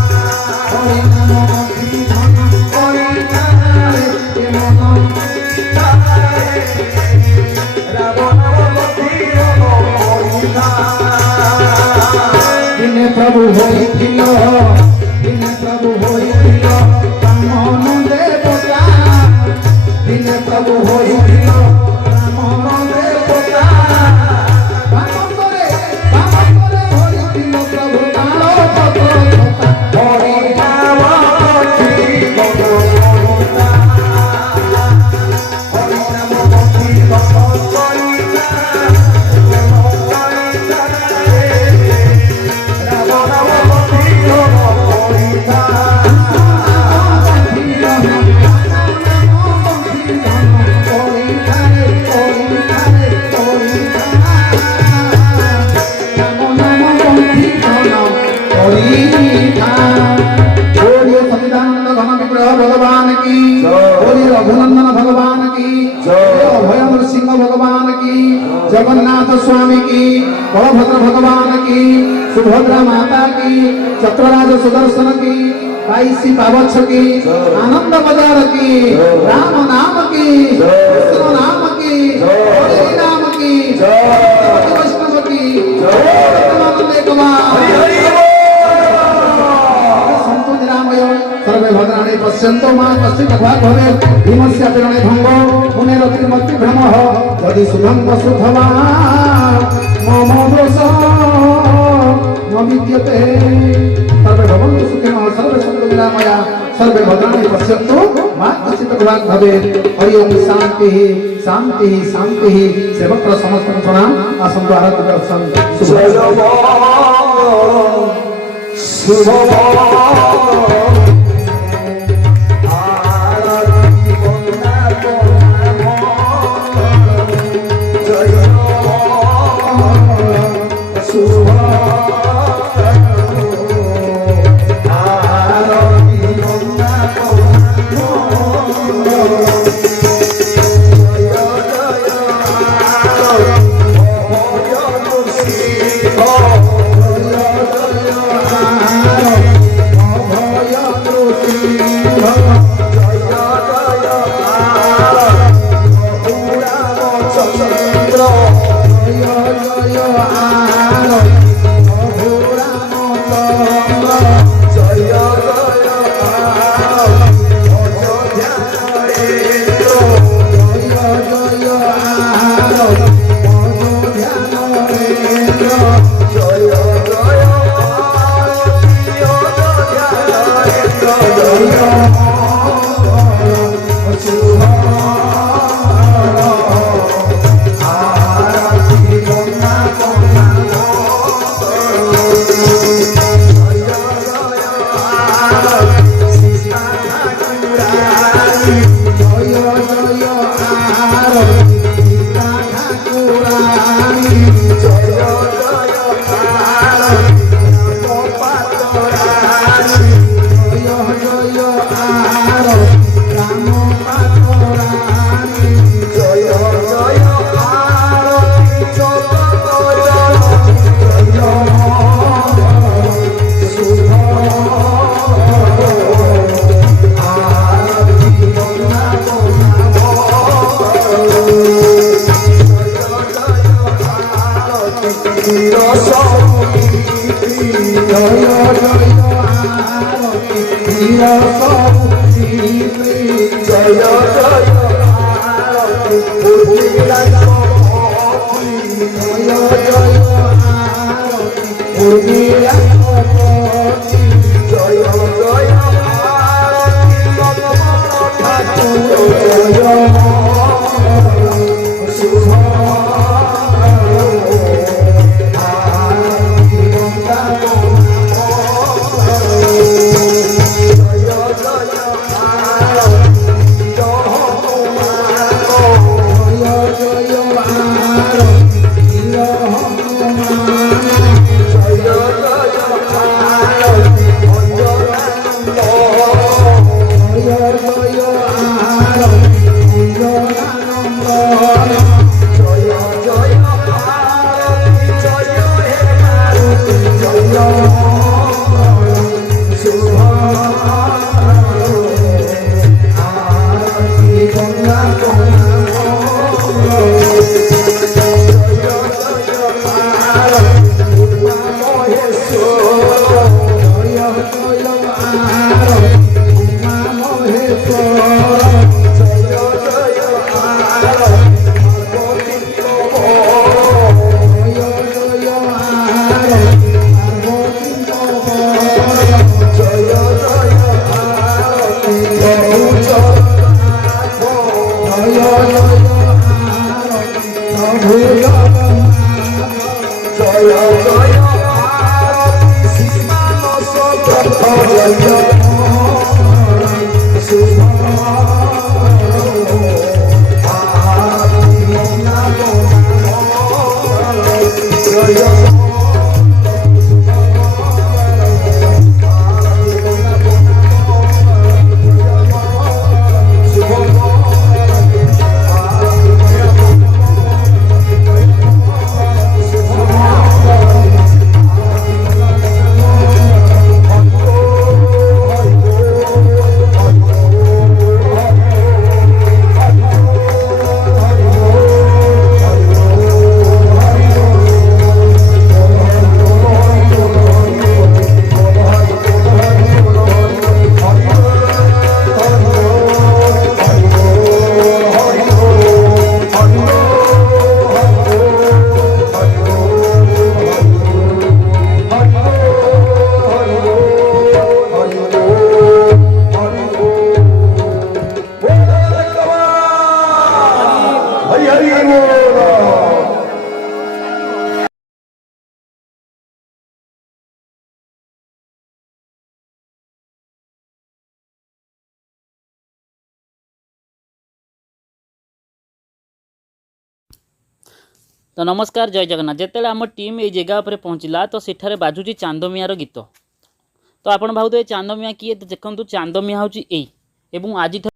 दिने प्रभु होइथिल दिने प्रभु होइथिल ब्राह्मण देवता दिने प्रभु होइथिल ब्राह्मण देवता बामंदरे होइथिल प्रभु कालो पत्र हरि नाम हरि नाम भगवान की बोलिए रघुनंदन भगवान की अभय नृसिंह भगवान की जगन्नाथ स्वामी की बलभद्र भगवान की सुभद्रा माता की चक्रराज सुदर्शन की बाईसी पावछ की आनंद बाजार की राम नाम की कृष्ण नाम की हरि नाम की वैष्णव की सर्वे भद्राणि पश्यन्तो मा कश्चित् भाग् भवेत् भीमस्य पिरणे भङ्गो मुनेरतिर्मति भ्रमः यदि शुभं वसुधवा मम दोषः न विद्यते सर्वे भवन्तु सुखिनः सर्वे सन्तु निरामया सर्वे भद्राणि पश्यन्तु मा कश्चित् भाग् भवेत् हरि ओम शान्तिः शान्तिः शान्तिः सेवकर समस्त प्रणाम आसन्तु आरती दर्शन शुभ ଜୟ ଜୟ ଆରତି ଉର୍ମିଳା କପତି ଜୟ ଜୟ ଆରତି ଉର୍ମିଳା କପତି ଜୟ ଜୟ ଆରତି ଠାକୁର ଜୟ ଶୁଭ तो नमस्कार जय जगन्नाथ। जिते आम टीम ये जगह पर पहुँचला तो सेठारे बाजुची चांदमियार गीत। तो आपण भावुथे चांदमिया किए? तो देखो चांदमिया हूँ यही। आज